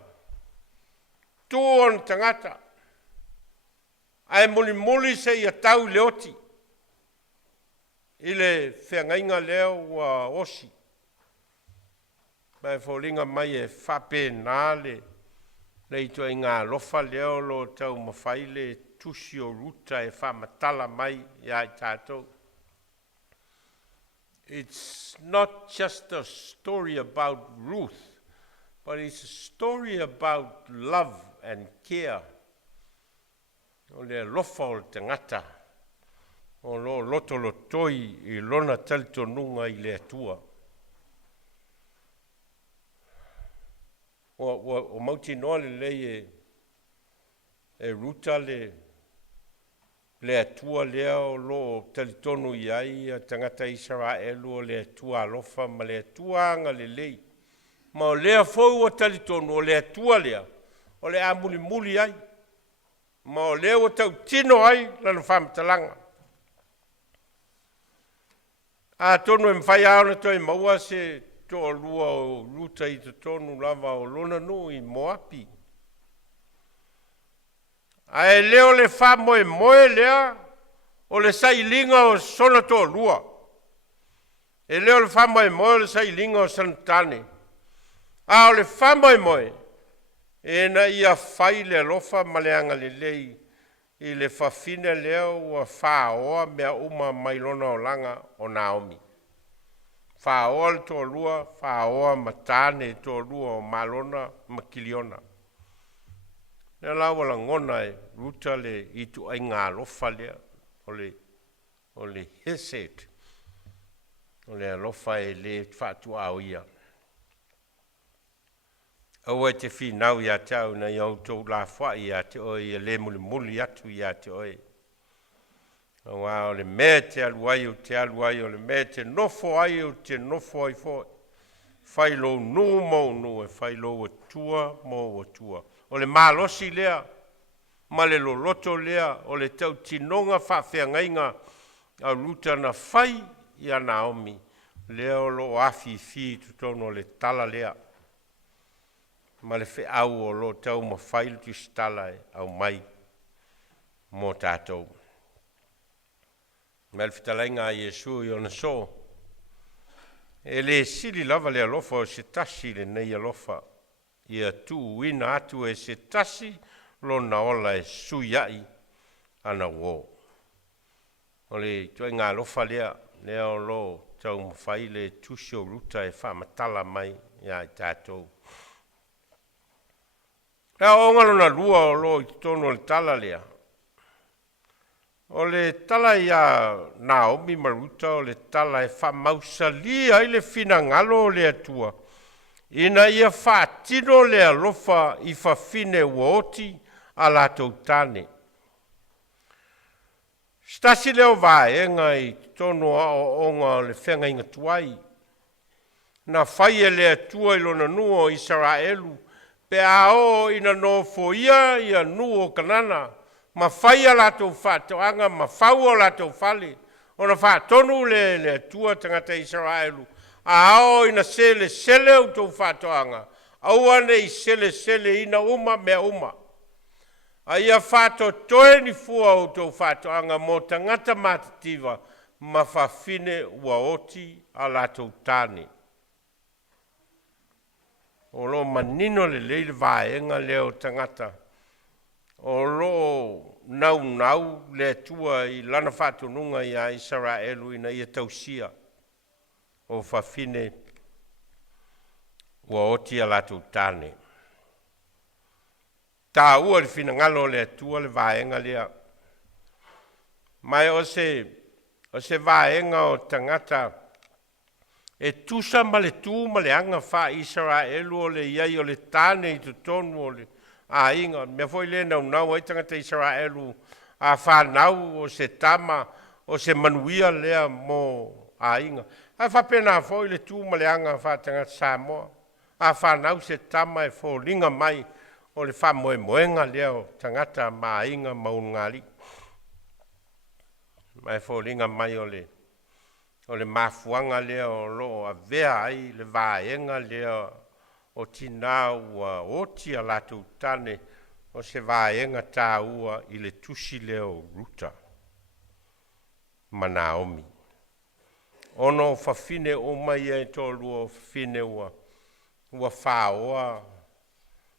tu on tangata. A e muli se ia tau le oti. Ile whengainga leo ua osi. Mai fōlinga mai e whape nāle. Nei to i ngā lofa leo lo tau mawhaile tusi o ruta e whamatala mai i ai tātou. It's not just a story about Ruth, but it's a story about love and care. O le lofa o te ngata. O lo loto lotoi i lona talitonunga i le atua. O mauti noa le lei e ruta le atua lea o lo talitonu i ai a tangata Israelu o le atua alofa ma le atua anga le lei. Ma o lea fau o talitonu o le atua lea o le a muli ai. Ma o lea o tau tino ai lana whamatalanga. A tonu e mwhai aona toi maua se to lua o luta i te tonu lava o lona nu i Moapi. A e leo le wha moe lea o le sailinga o sona to lua. E leo le wha moe o le sailinga o Santane. A o le wha moe e na ia whai le alofa maleanga le lei. I le whawhine leo ua whaoa mea uma mailona o langa o Naomi. Whaoa le tō lua, whaoa matane tō lua o malona makiliona. Nea lawa la ngona e ruta le itu ai ngā lofa lea o le heset. O le alofa e le whātu au ia. Aua te whinau ia tau na iau tau la wha ia te oi e le muli atu ia te oi. Aua o le mea te aluai o le mea te nofo ai o te nofo ai fo. Whai lo nu mo nu e whai lo atua mo atua. O le malosi lea, ma le lo loto lea, o le tau tinonga whawhiangainga a ruta na whai i a Naomi. Lea o lo afi tutono le tala lea. Ma le whi au o lo tau ma whaile tu stala e au mai mō tātou. Ma le whitalainga a Iesu i ona so. E le sili lava le alofa o se tasi le nei alofa. Ia tu wina atu e se tasi lo na ola e suyai ana wo. O le toi ngā alofa lea o lo tau ma whaile tusio ruta e whamatala mai ia i tātou. Rā o ngalona lua o lo i tono le tala lea. O le tala ia Naomi maruta o le tala e whamausalia i le whina ngalo o le atua. Ina ia whaatino le alofa i whawhine uoti a lātou tāne. Stasi leo vaenga I tono o onga le whenga inga tuai. Na whaia le atua ilona nuo Israelu, pe ao ina no foia ia nuo kanana, ma whaia lato whatoanga, ma whaua lato whale, ona whatonu le atua tangata Israelu, ao ina sele o tau whatoanga, auane I sele ina uma mea uma. Aia whato toe ni fua o tau whatoanga mo tangata matativa, ma whawhine ua oti a lato tani. O lo manino le leile vaenga leo tangata. O lo nau le atua I lana whatonunga I a Israelu ina ia tausia. O whawhine ua oti a lato tani. Tā ua le whina ngalo le atua le vaenga lea. Mai o se vaenga o tangata e tusa ma le tū ma le anga wha Israelu o le iai o le tāne I tu tonu o le a inga. Mea foi le nau ai tangata Israelu a whanau o se tama o se manuia lea mo a inga. A whapena foi le tū ma le anga wha tangata Samoa. A whanau se tama e fo linga mai o le wha moenga lea o tangata ma inga maungali. Mai fo linga mai o le mafuanga lea o lo a vea ai le vaenga lea o tina ua oti a latu tane o se vaenga tā ua I le tusi lea o Ruta. Ma Naomi. Ono whawhine o mai e tōlua o whawhine ua whaoa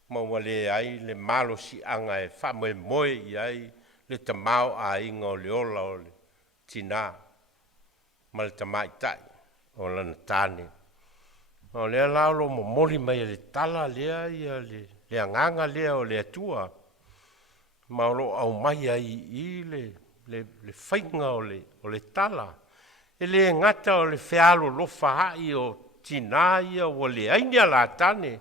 ma ua le ai le malo si anga e whamoe moe I ai le tamao a inga o le ola o le tina. Ma le tamaitai o lana tāne. O lea laulo mo mori mai le tala lea ia le anganga lea o le atua. Ma o lo au mai ai I le whainga o le tala. E le ngata o le whialo lofa hai o tina ia o le ainia la tāne.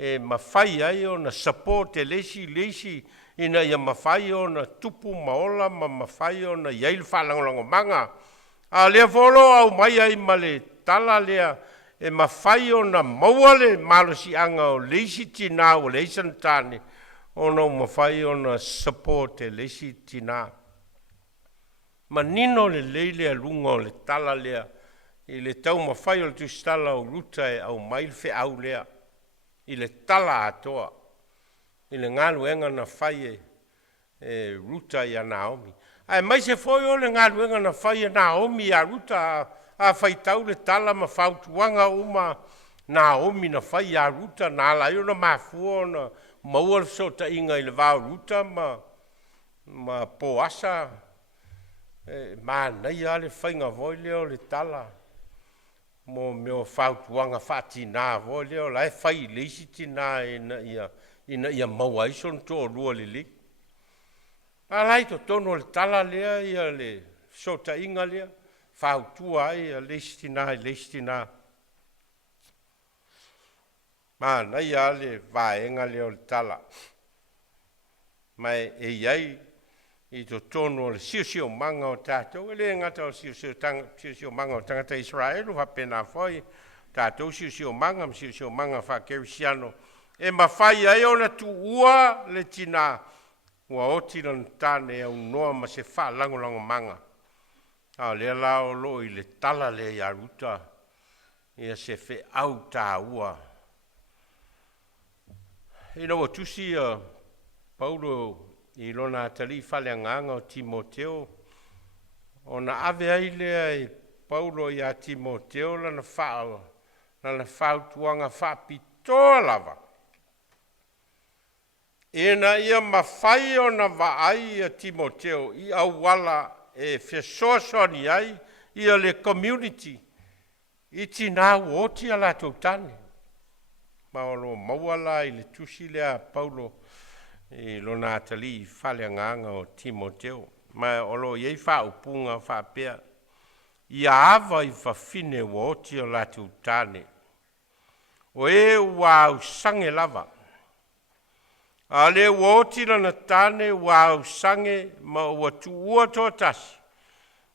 E mawhai ai o na support e leisi ina ia mawhai o na tupu maola ma mawhai o na iail whalangolango manga. A lea folo au mai ai ma le tala lea e mawhai o na maua le malosi anga o leisi tina o leisan tāne o na mawhai o na support e leisi tina. Ma nino le leile a lunga o le tala lea I le tau mawhai o le tustala o Ruta e au mai le au lea I le tala atoa I le ngalu enga na whai e Ruta I a Naomi. Ai mai se foi o le ngalu enga na whai e Naomi a Ruta a whai tau le tala ma whautuanga uma Naomi na whai a Ruta na lai o na mafua na maua le sota inga I le vau Ruta ma poasa ma nei a le whainga voi leo le tala. Mo meo whautuanga whatina voi leo lai whai leisi tina ina ia maua ison tō rua le li. A lai to tono le tala lea ia le sota inga lea. Whautua ai a leisi tina. Ma nei a le vaenga leo le tala. Mai e iai I to tono le siusio manga o tātou. E le ngata o siusio manga o tangata Israelu. Whapena foi. Tātou siusio manga whakerisiano. E mawhai ai o na tu ua le tina. Ua oti lan tāne au noa ma se wha langolango manga. A lea lao lo I le tala le ia Ruta. Ia se whe au tā ua. Ina o tusi Paulo I lona tali whale nganga o Timoteo. O na ave ai lea I Paulo I a Timoteo lana whautuanga whapitoa lava. Ina ia mawhai o na vaai a Timoteo I au wala e whesosoni ai I a le community. I tina uoti a la tautane. Ma o lo mawala I le tusi lea Paulo I lona atali whale nganga o Timoteo. Ma o lo iei whaupunga whapea. I awa I whawhine uoti a la tautane. O e wau sange lava. A le uoti lana tane wau sange ma ua tuua tō tasi.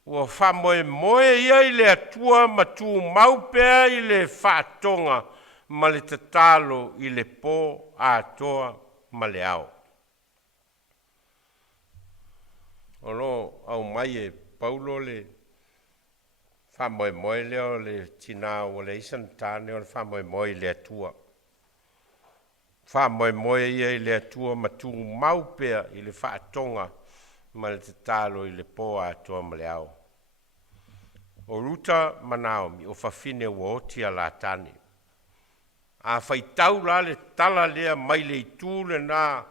ua whamoe moe ia i le atua ma tū maupea i le whātonga ma le tatalo i le pō atoa ma le ao. Olo au mai e Paulo le whamoe moe leo le tina o le isan tāne o le whamoe moe i le atua. Whamoe moe ia i le atua ma tū maupea i le whātonga ma le tatalo i le pō atoa ma le ao. O ruta Manaomi o whawhine ua oti a la tane. A whaitau la le tala lea mai le itūle nā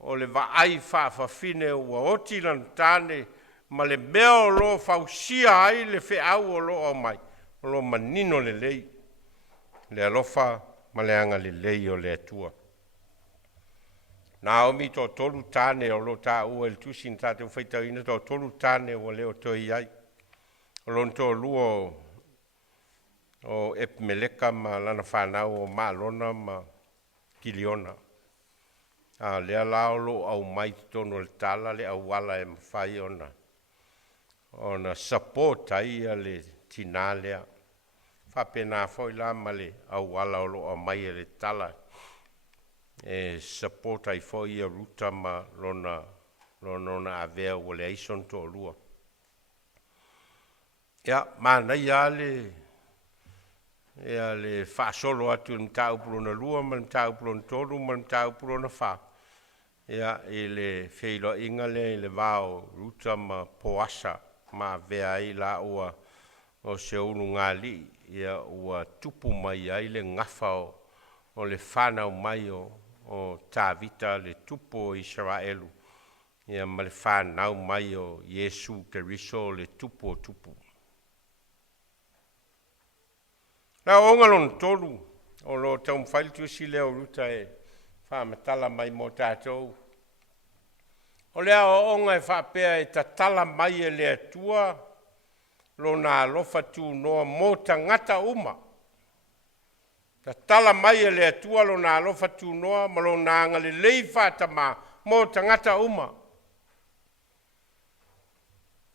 o le vaai whawhine ua oti lan tane ma le mea o lo whausia ai le whiau o lo o mai. O lo manino le lei. Le alofa ma le anga le lei o le atua. Naomi to tolu tane o lo ta ua el tusin tate o whaitau ina to tolu tane o leo toi ai. O lonto luo o Epimeleka ma lana whanau o Maalona ma Kiliona. Lea laolo au mai tono le tala le au wala e mawhai ona. Ona support ai le tina lea. Whapena foi la ma le au wala o lo au mai le tala. E support ai foi a ruta ma lona avea o le aison to lua. Ia, mana ia le whaasolo atu ni tā upulona lua, ma ni tā upulona tolu, ma ni tā upulona wha. Ia, i le wheilo inga le, i le vāo ruta ma poasa, ma vea i la ua o se unu ngā li, ia ua tupu mai ai le ngawha o le whanau mai o tā vita le tupu o Israelu. Ia, ma le whanau mai o Yesu Keriso le tupu o tupu. Na o ngalon tolu, o lo tau mwhaili tu si leo ruta e whamatala mai mo tātou. O lea o onga e whapea e tatala mai e lea tua, lo nā lofa tū noa mo tangata uma. Tatala mai e lea tua lo nā lofa tū noa, ma lo nā ngale lei whātama mo tangata uma.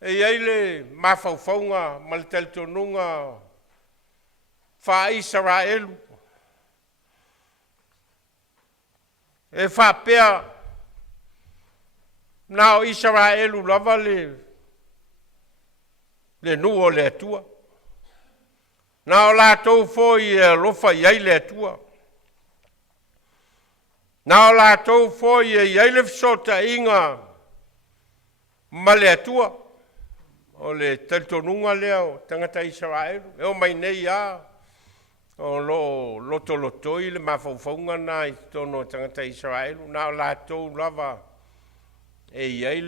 E eile mawhauwhaunga, maliteltonunga, Fa Israelu. E fa pea na o Israelu lava le nuo le atua. Na o la tau foi e lofa iai le atua. Na o la tau foi e iai le fisota inga ma le atua. O le teltonunga leo tangata Israelu. E o mai nei a. O loto lotoi le mawhauwhaunga nā i tono tangata Israelu. Nā o lātou lava e iai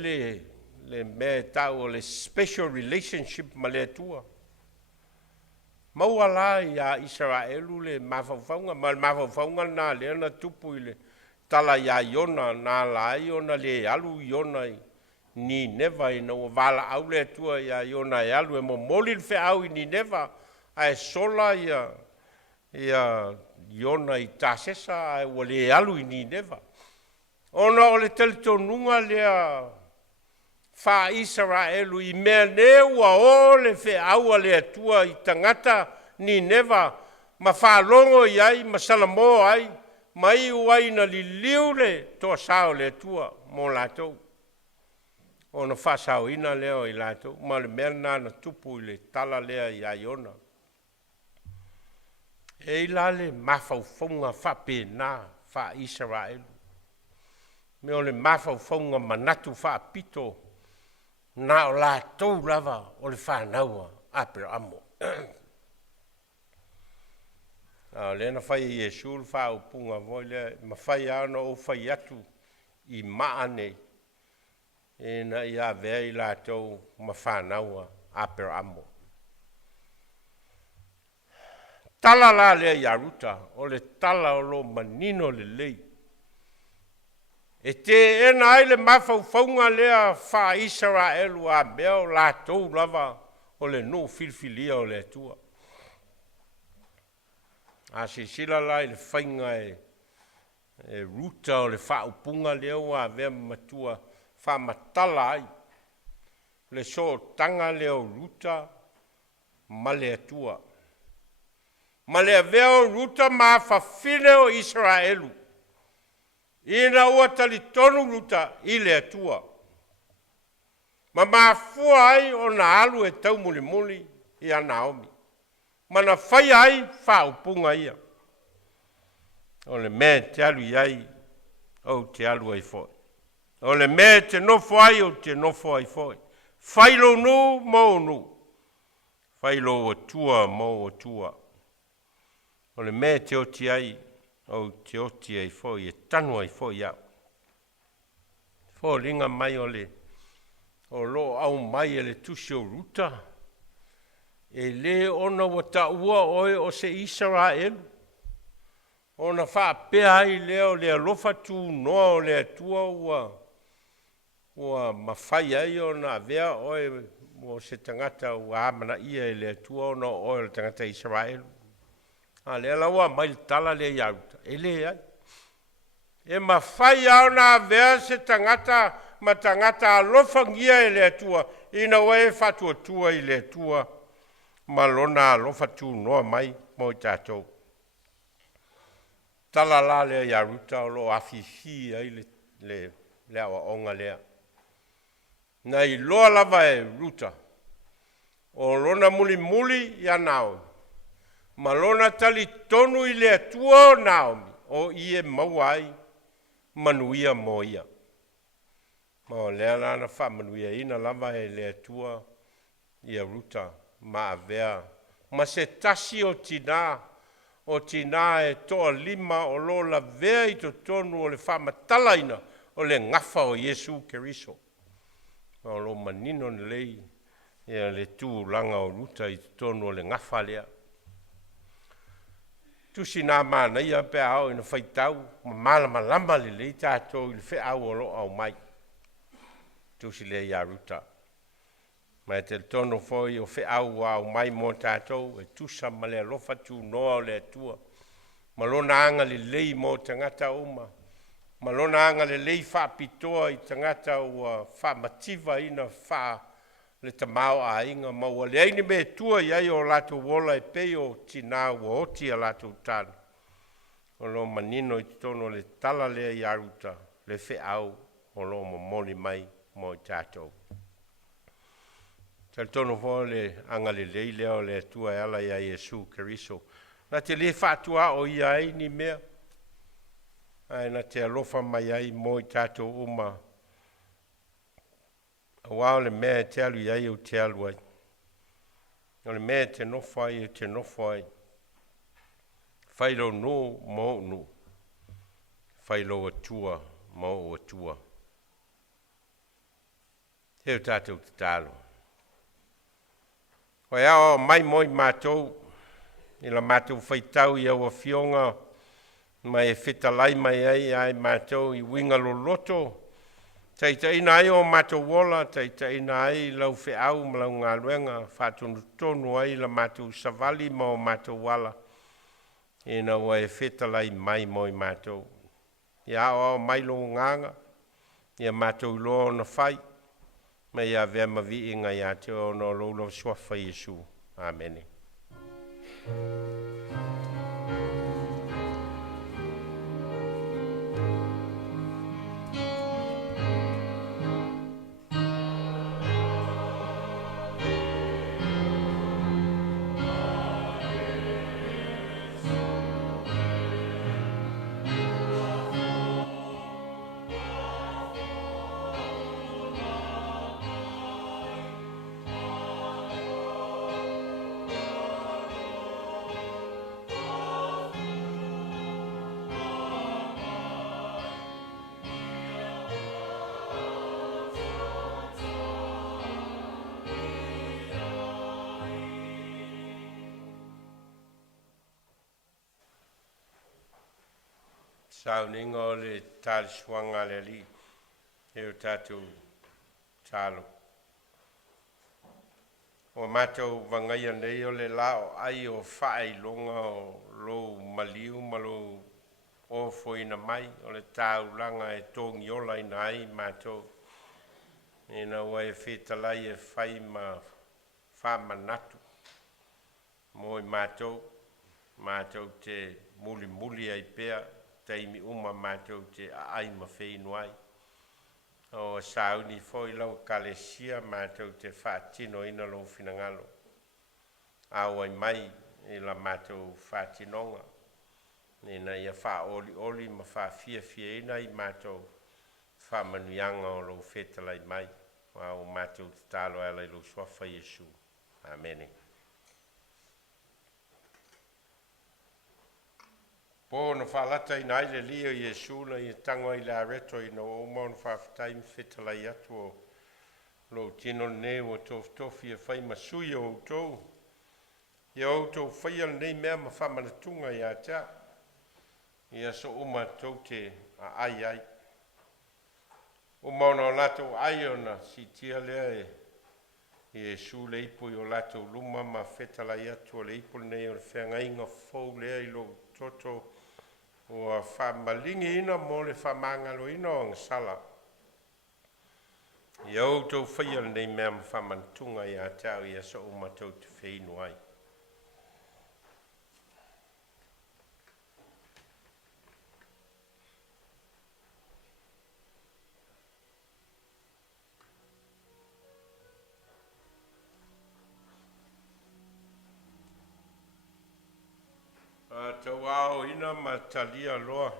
le mea tau o le special relationship ma le atua. Maua la i a Israelu le mawhauwhaunga. Ma le mawhauwhaunga nā le ana tupu i le tala ia iona nā la iona le alu iona i ni neva i na Vailaau le atua ia iona e alu e mo moli le whiau i ni neva a e sola ia iona i tāsesa ai ua le alu i ni neva. Ona o le teletonunga lea wha Israelu i mea ne ua o le whiaua le atua i tangata ni neva ma whalongo i ai, ma salamo ai, ma i uai na li liu le toa sao le atua mo lātou. Ona wha sao ina leo i lātou, ma le mea nana tupu i le tala lea i aiona. E la le mawhauwhaunga whape nā wha Israelu. Me o le mawhauwhaunga manatu wha pito nā o la tau lava o le whanaua apera amo. Lena whai i Yesu le wha upunga voi le ma whai ana o whai atu i maane e na i a vea i la tau ma whanaua apera amo. Tala la lea i aruta, o le tala o lo manino le lei. E te ena ai le mawhauwhaunga lea wha Israelu a mea o la tau lava o le no filfilia o le atua. A se sila la i le whainga e ruta o le wha upunga leo a vea matua wha matala ai. le so tanga leo ruta ma le atua. Ma le aveo ruta ma fafine o Israelu. Ina ua tali tonu ruta i le atua. Ma mafua ai o na alu e tau muli muli i a Naomi. Ma na fai ai fa upunga ia. O le me te alu iai o te alu ai foi. O le me te nofo ai o te nofo ai foi. Failo nu mo nu. Failo o tua mo o tua. O le me te oti ai o te oti ai foi e tanu ai foi au. Fo linga mai o le o lo au mai e le tusi o ruta. E le ona wata ua oe o se Israelu. Ona wha pea ai leo le alofa tu noa o le atua ua mawhai ai o na vea oe o se tangata ua amana ia e le atua ona oe le tangata Israelu. A le ala ua mai tala le iauta. E le ai. E mawhai au na vea se tangata ma tangata alofa ngia e le atua. Ina wae fatua tua i le atua. Ma lona alofa tu noa mai mo i tātou. Tala la lea iaruta o lo afifi ai le awa onga lea. Na i loa lava e ruta. O lona muli muli ia Naomi. Ma lona tali tonu i le atua o Naomi. O ie mauai manuia mo ia. Ma o lea lana wha manuia ina lava e le atua ia ruta ma avea. Ma se tasi o tina. O tina e toa lima o lo la vea i to tonu o le whamatalaina o le ngafa o Yesu Keriso. O lo manino ni lei e le tū langa o ruta i to tonu o le ngafa lea. Tusi nā mana ia pe au ina whaitau, ma malama lama le lei tātou i le whea au o lo au mai. Tusi le ia ruta. Ma te tono foi o whea au mai mo tātou, e tusa ma le alofa tū noa o le atua. Ma lona anga le lei mo tangata uma. Ma lona anga le lei whaapitoa i tangata ua whaamativa ina wha le tamao a inga. Ma ua le aini me tua iai o lato wola e peo tina ua oti a lato tāna. O lo manino i tono le tala lea i aruta, le whea au o lo momoli mai mo i tātou. Tal tono fo le anga le lei leo le tua e ala ia Yesu Keriso. Na te le whātua o ia ai ni mea. Ai na te alofa mai ai mo i tātou uma. Wao le mea te alu iai o te alu ai. O le mea te nofo ai o te nofo ai. Whailo no mo no. Whailo atua mo atua. Heo tātou te tālo. Koe ao mai moi mātou, i la mātou whaitau i aua fionga, mai e whetalai mai ai mātou i winga lo loto, taitaina ai o mātou wola, taitaina ai lau whiau ma lau ngā luenga, whātonu tonu ai la mātou savali ma o mātou wala, e na ua e whetalai mai moi mātou. Ia ao mai lo nganga, ia mātou loa na whai, ma ia vea mavi inga ia te o no lo swafa Yesu. Amen. Sauniga o le talisuaga le alii e o tatou talo. O matou vagaia nei o le lao ai o faailoga o lou maliu ma lou ofoina mai o le taulaga e togiola ina ai matou. Ina wai whetalai e whai ma whamanatu. Mo i mātou te muli ai pēr, teimi uma mātou te ai ma whainuai. O sauni foi lau kalesia mātou te whaatino ina lau whinangalo. Awai mai i la mātou whaatinonga. Nena ia wha oli ma wha fia ina i mātou whamanuianga o lau whetalai mai. O mātou te talo ala i lau swafa Yesu. Amen. Po na whalata ina ile lio Yesu na i tango i la reto i na o maun whawhatai mwhetalai atu o lo tino ne o tofi e whai masui o tau. Ia o tau whaial nei mea ma whamanatunga i a tea. Ia so uma tau te ai. O mauna o lato ai o na si tia lea e Yesu le ipo i o lato luma ma whetalai atu o le ipo nei o le whengainga fau lea i lo toto o a whamalingi ina mo le whamangalo ina o ngasala. I au tau whaial nei mea ma whamantunga i a tau i a so uma tau te whainu ai. Tau ao ina ma talia loa.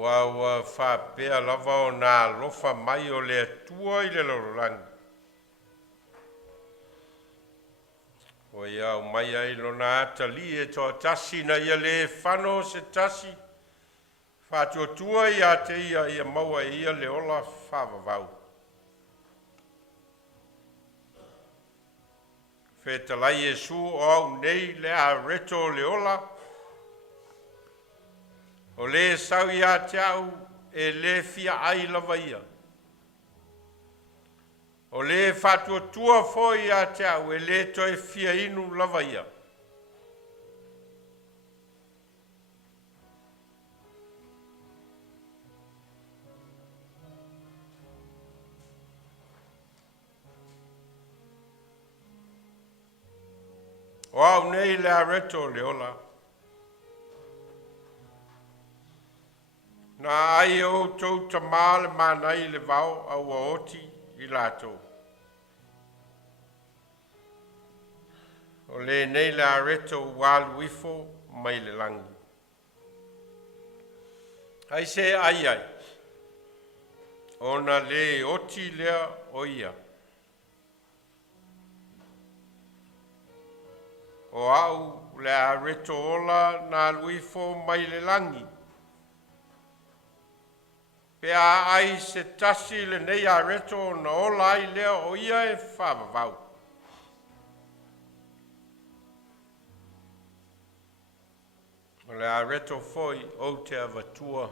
Wa whapea lava o nā lofa mai o le atua i le lorolangi. O ia o mai ai lo nā atali e toa tasi na ia le whano se tasi. Whātua tua i a te ia maua ia le ola whawawau. Whetalai Yesu o au nei le a reto le ola. O le sau ia te au e le fia ai lava ia. O le whatua tua foi ia te au e le toi fia inu lava ia. O au nei le areto le ola. Na ai o tau tamale manai le vau au oti i lato. O le nei le areto walu wifo mai le langi. Ai se ai. Ona le oti lea o ia. O au le areto ola na luifo mai le langi. Pea ai se tasi le nei a reto na ola ai lea o ia e whawawau. O le a reto foi o te avatua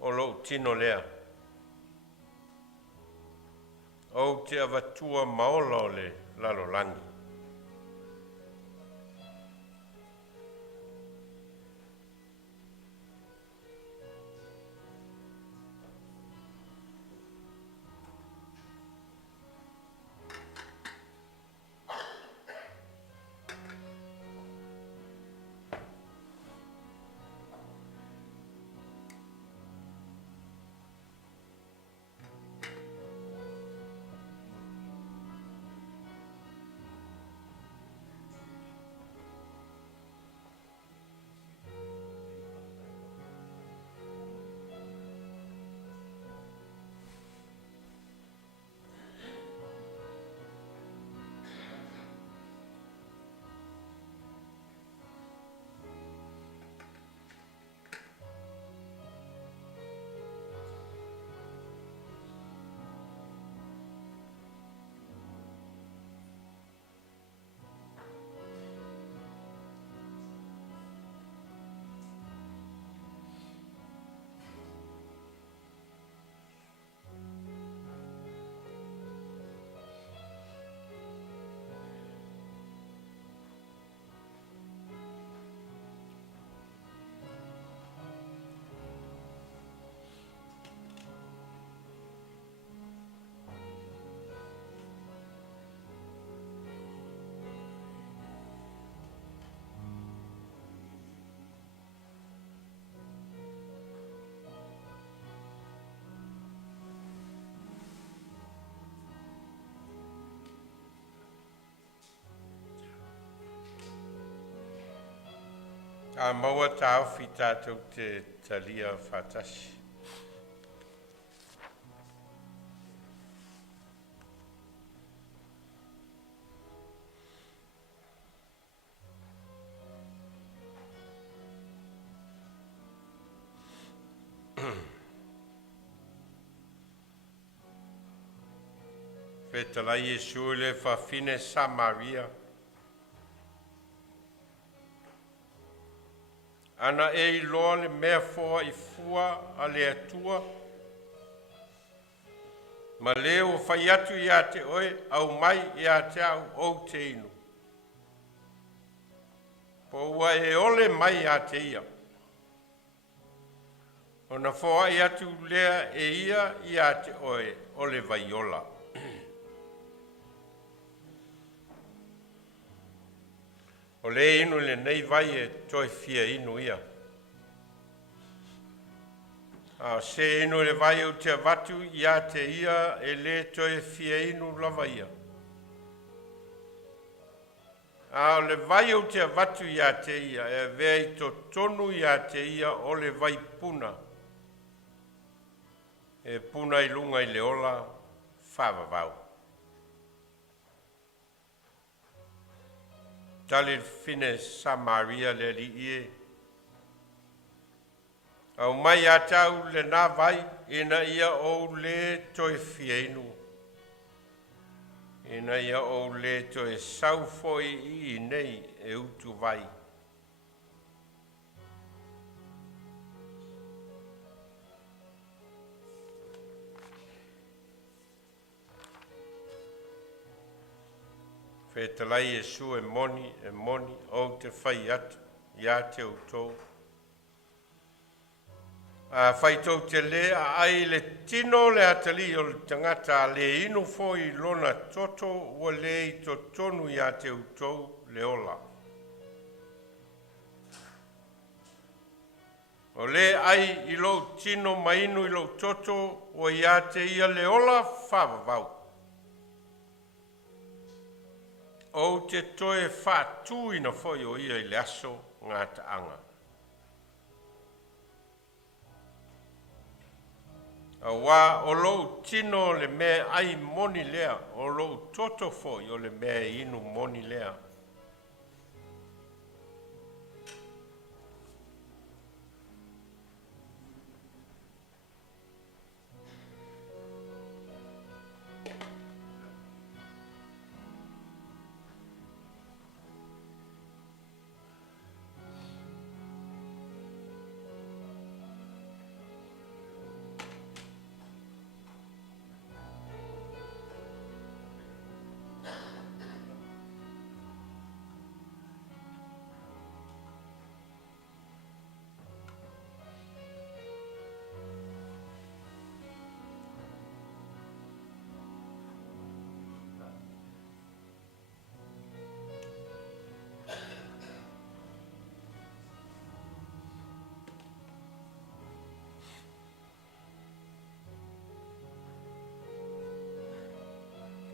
o lo tino lea. O te avatua maola o le lalolangi. A maua tau fi tātou te talia whātasi. Whetala Iesu le whawhine Samaria. Ana e iloa le mea fōa I fua a le atua. Ma leo whai atu I a te oe au mai I a te au o te inu. Po ua e ole mai a te ia. Ona fōa I atu lea e ia I a te oe o le vaiola. O le inu le nei vai e toi fia inu ia. Se inu le vai o te watu ia te ia e le toi fia inu lava ia. O le vai o te watu ia te ia e vei to tonu ia te ia o le vai puna. E puna I lunga I le ola whawawau. Tali fine Samaria le li ie. Au mai atau le nā vai ina ia o le toi fienu. Ina ia o le toi saufoi I nei e utu vai. Whetalai Iesu e moni o te whai atu, ia te utou. Whai tau te le a ai le tino le atali o le tangata le inu foi lona toto ua le I to tonu ia te utou le ola. O le ai I lo tino mainu I lo toto ua ia te ia le ola whawawau. O te toe whātū ina whoi o ia I le aso ngā taanga. A wā o lou tino le mea ai moni lea, o lou toto whoi o le mea inu moni lea.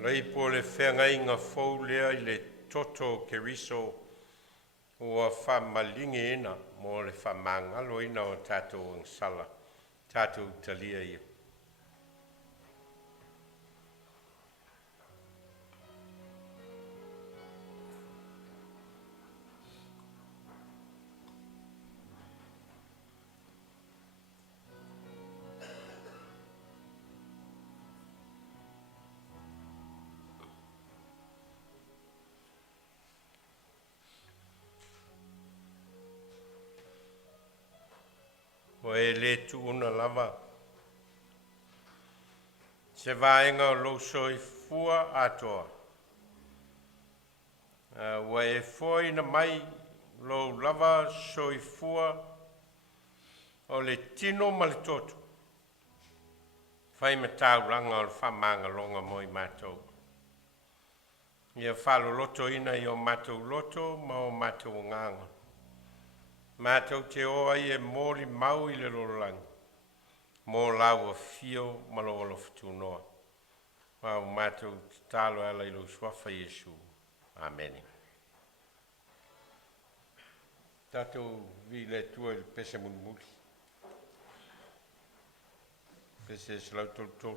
Rei po le whenga inga fau lea I le toto keriso ua whamalingi ina mo le whamangalo ina o tātou ang sala, tātou talia ia. O e le tuuna lava. Se vaenga o lo soifua atoa. Ua e foi na mai lo lava soifua o le tino ma le toto. Fai me tau ranga o le whamanga longa mo I mātou. Ia whalo loto ina I o mātou loto ma o mātou nganga. Mātou te oa I e mōli mau I le lorolangi. Mō lau o fio malo o lo fitunoa. Mau mātou talo ala I lo suafa Iesu. Amen. Tātou vi le tua il pese mun muli. Pese slau tol tol.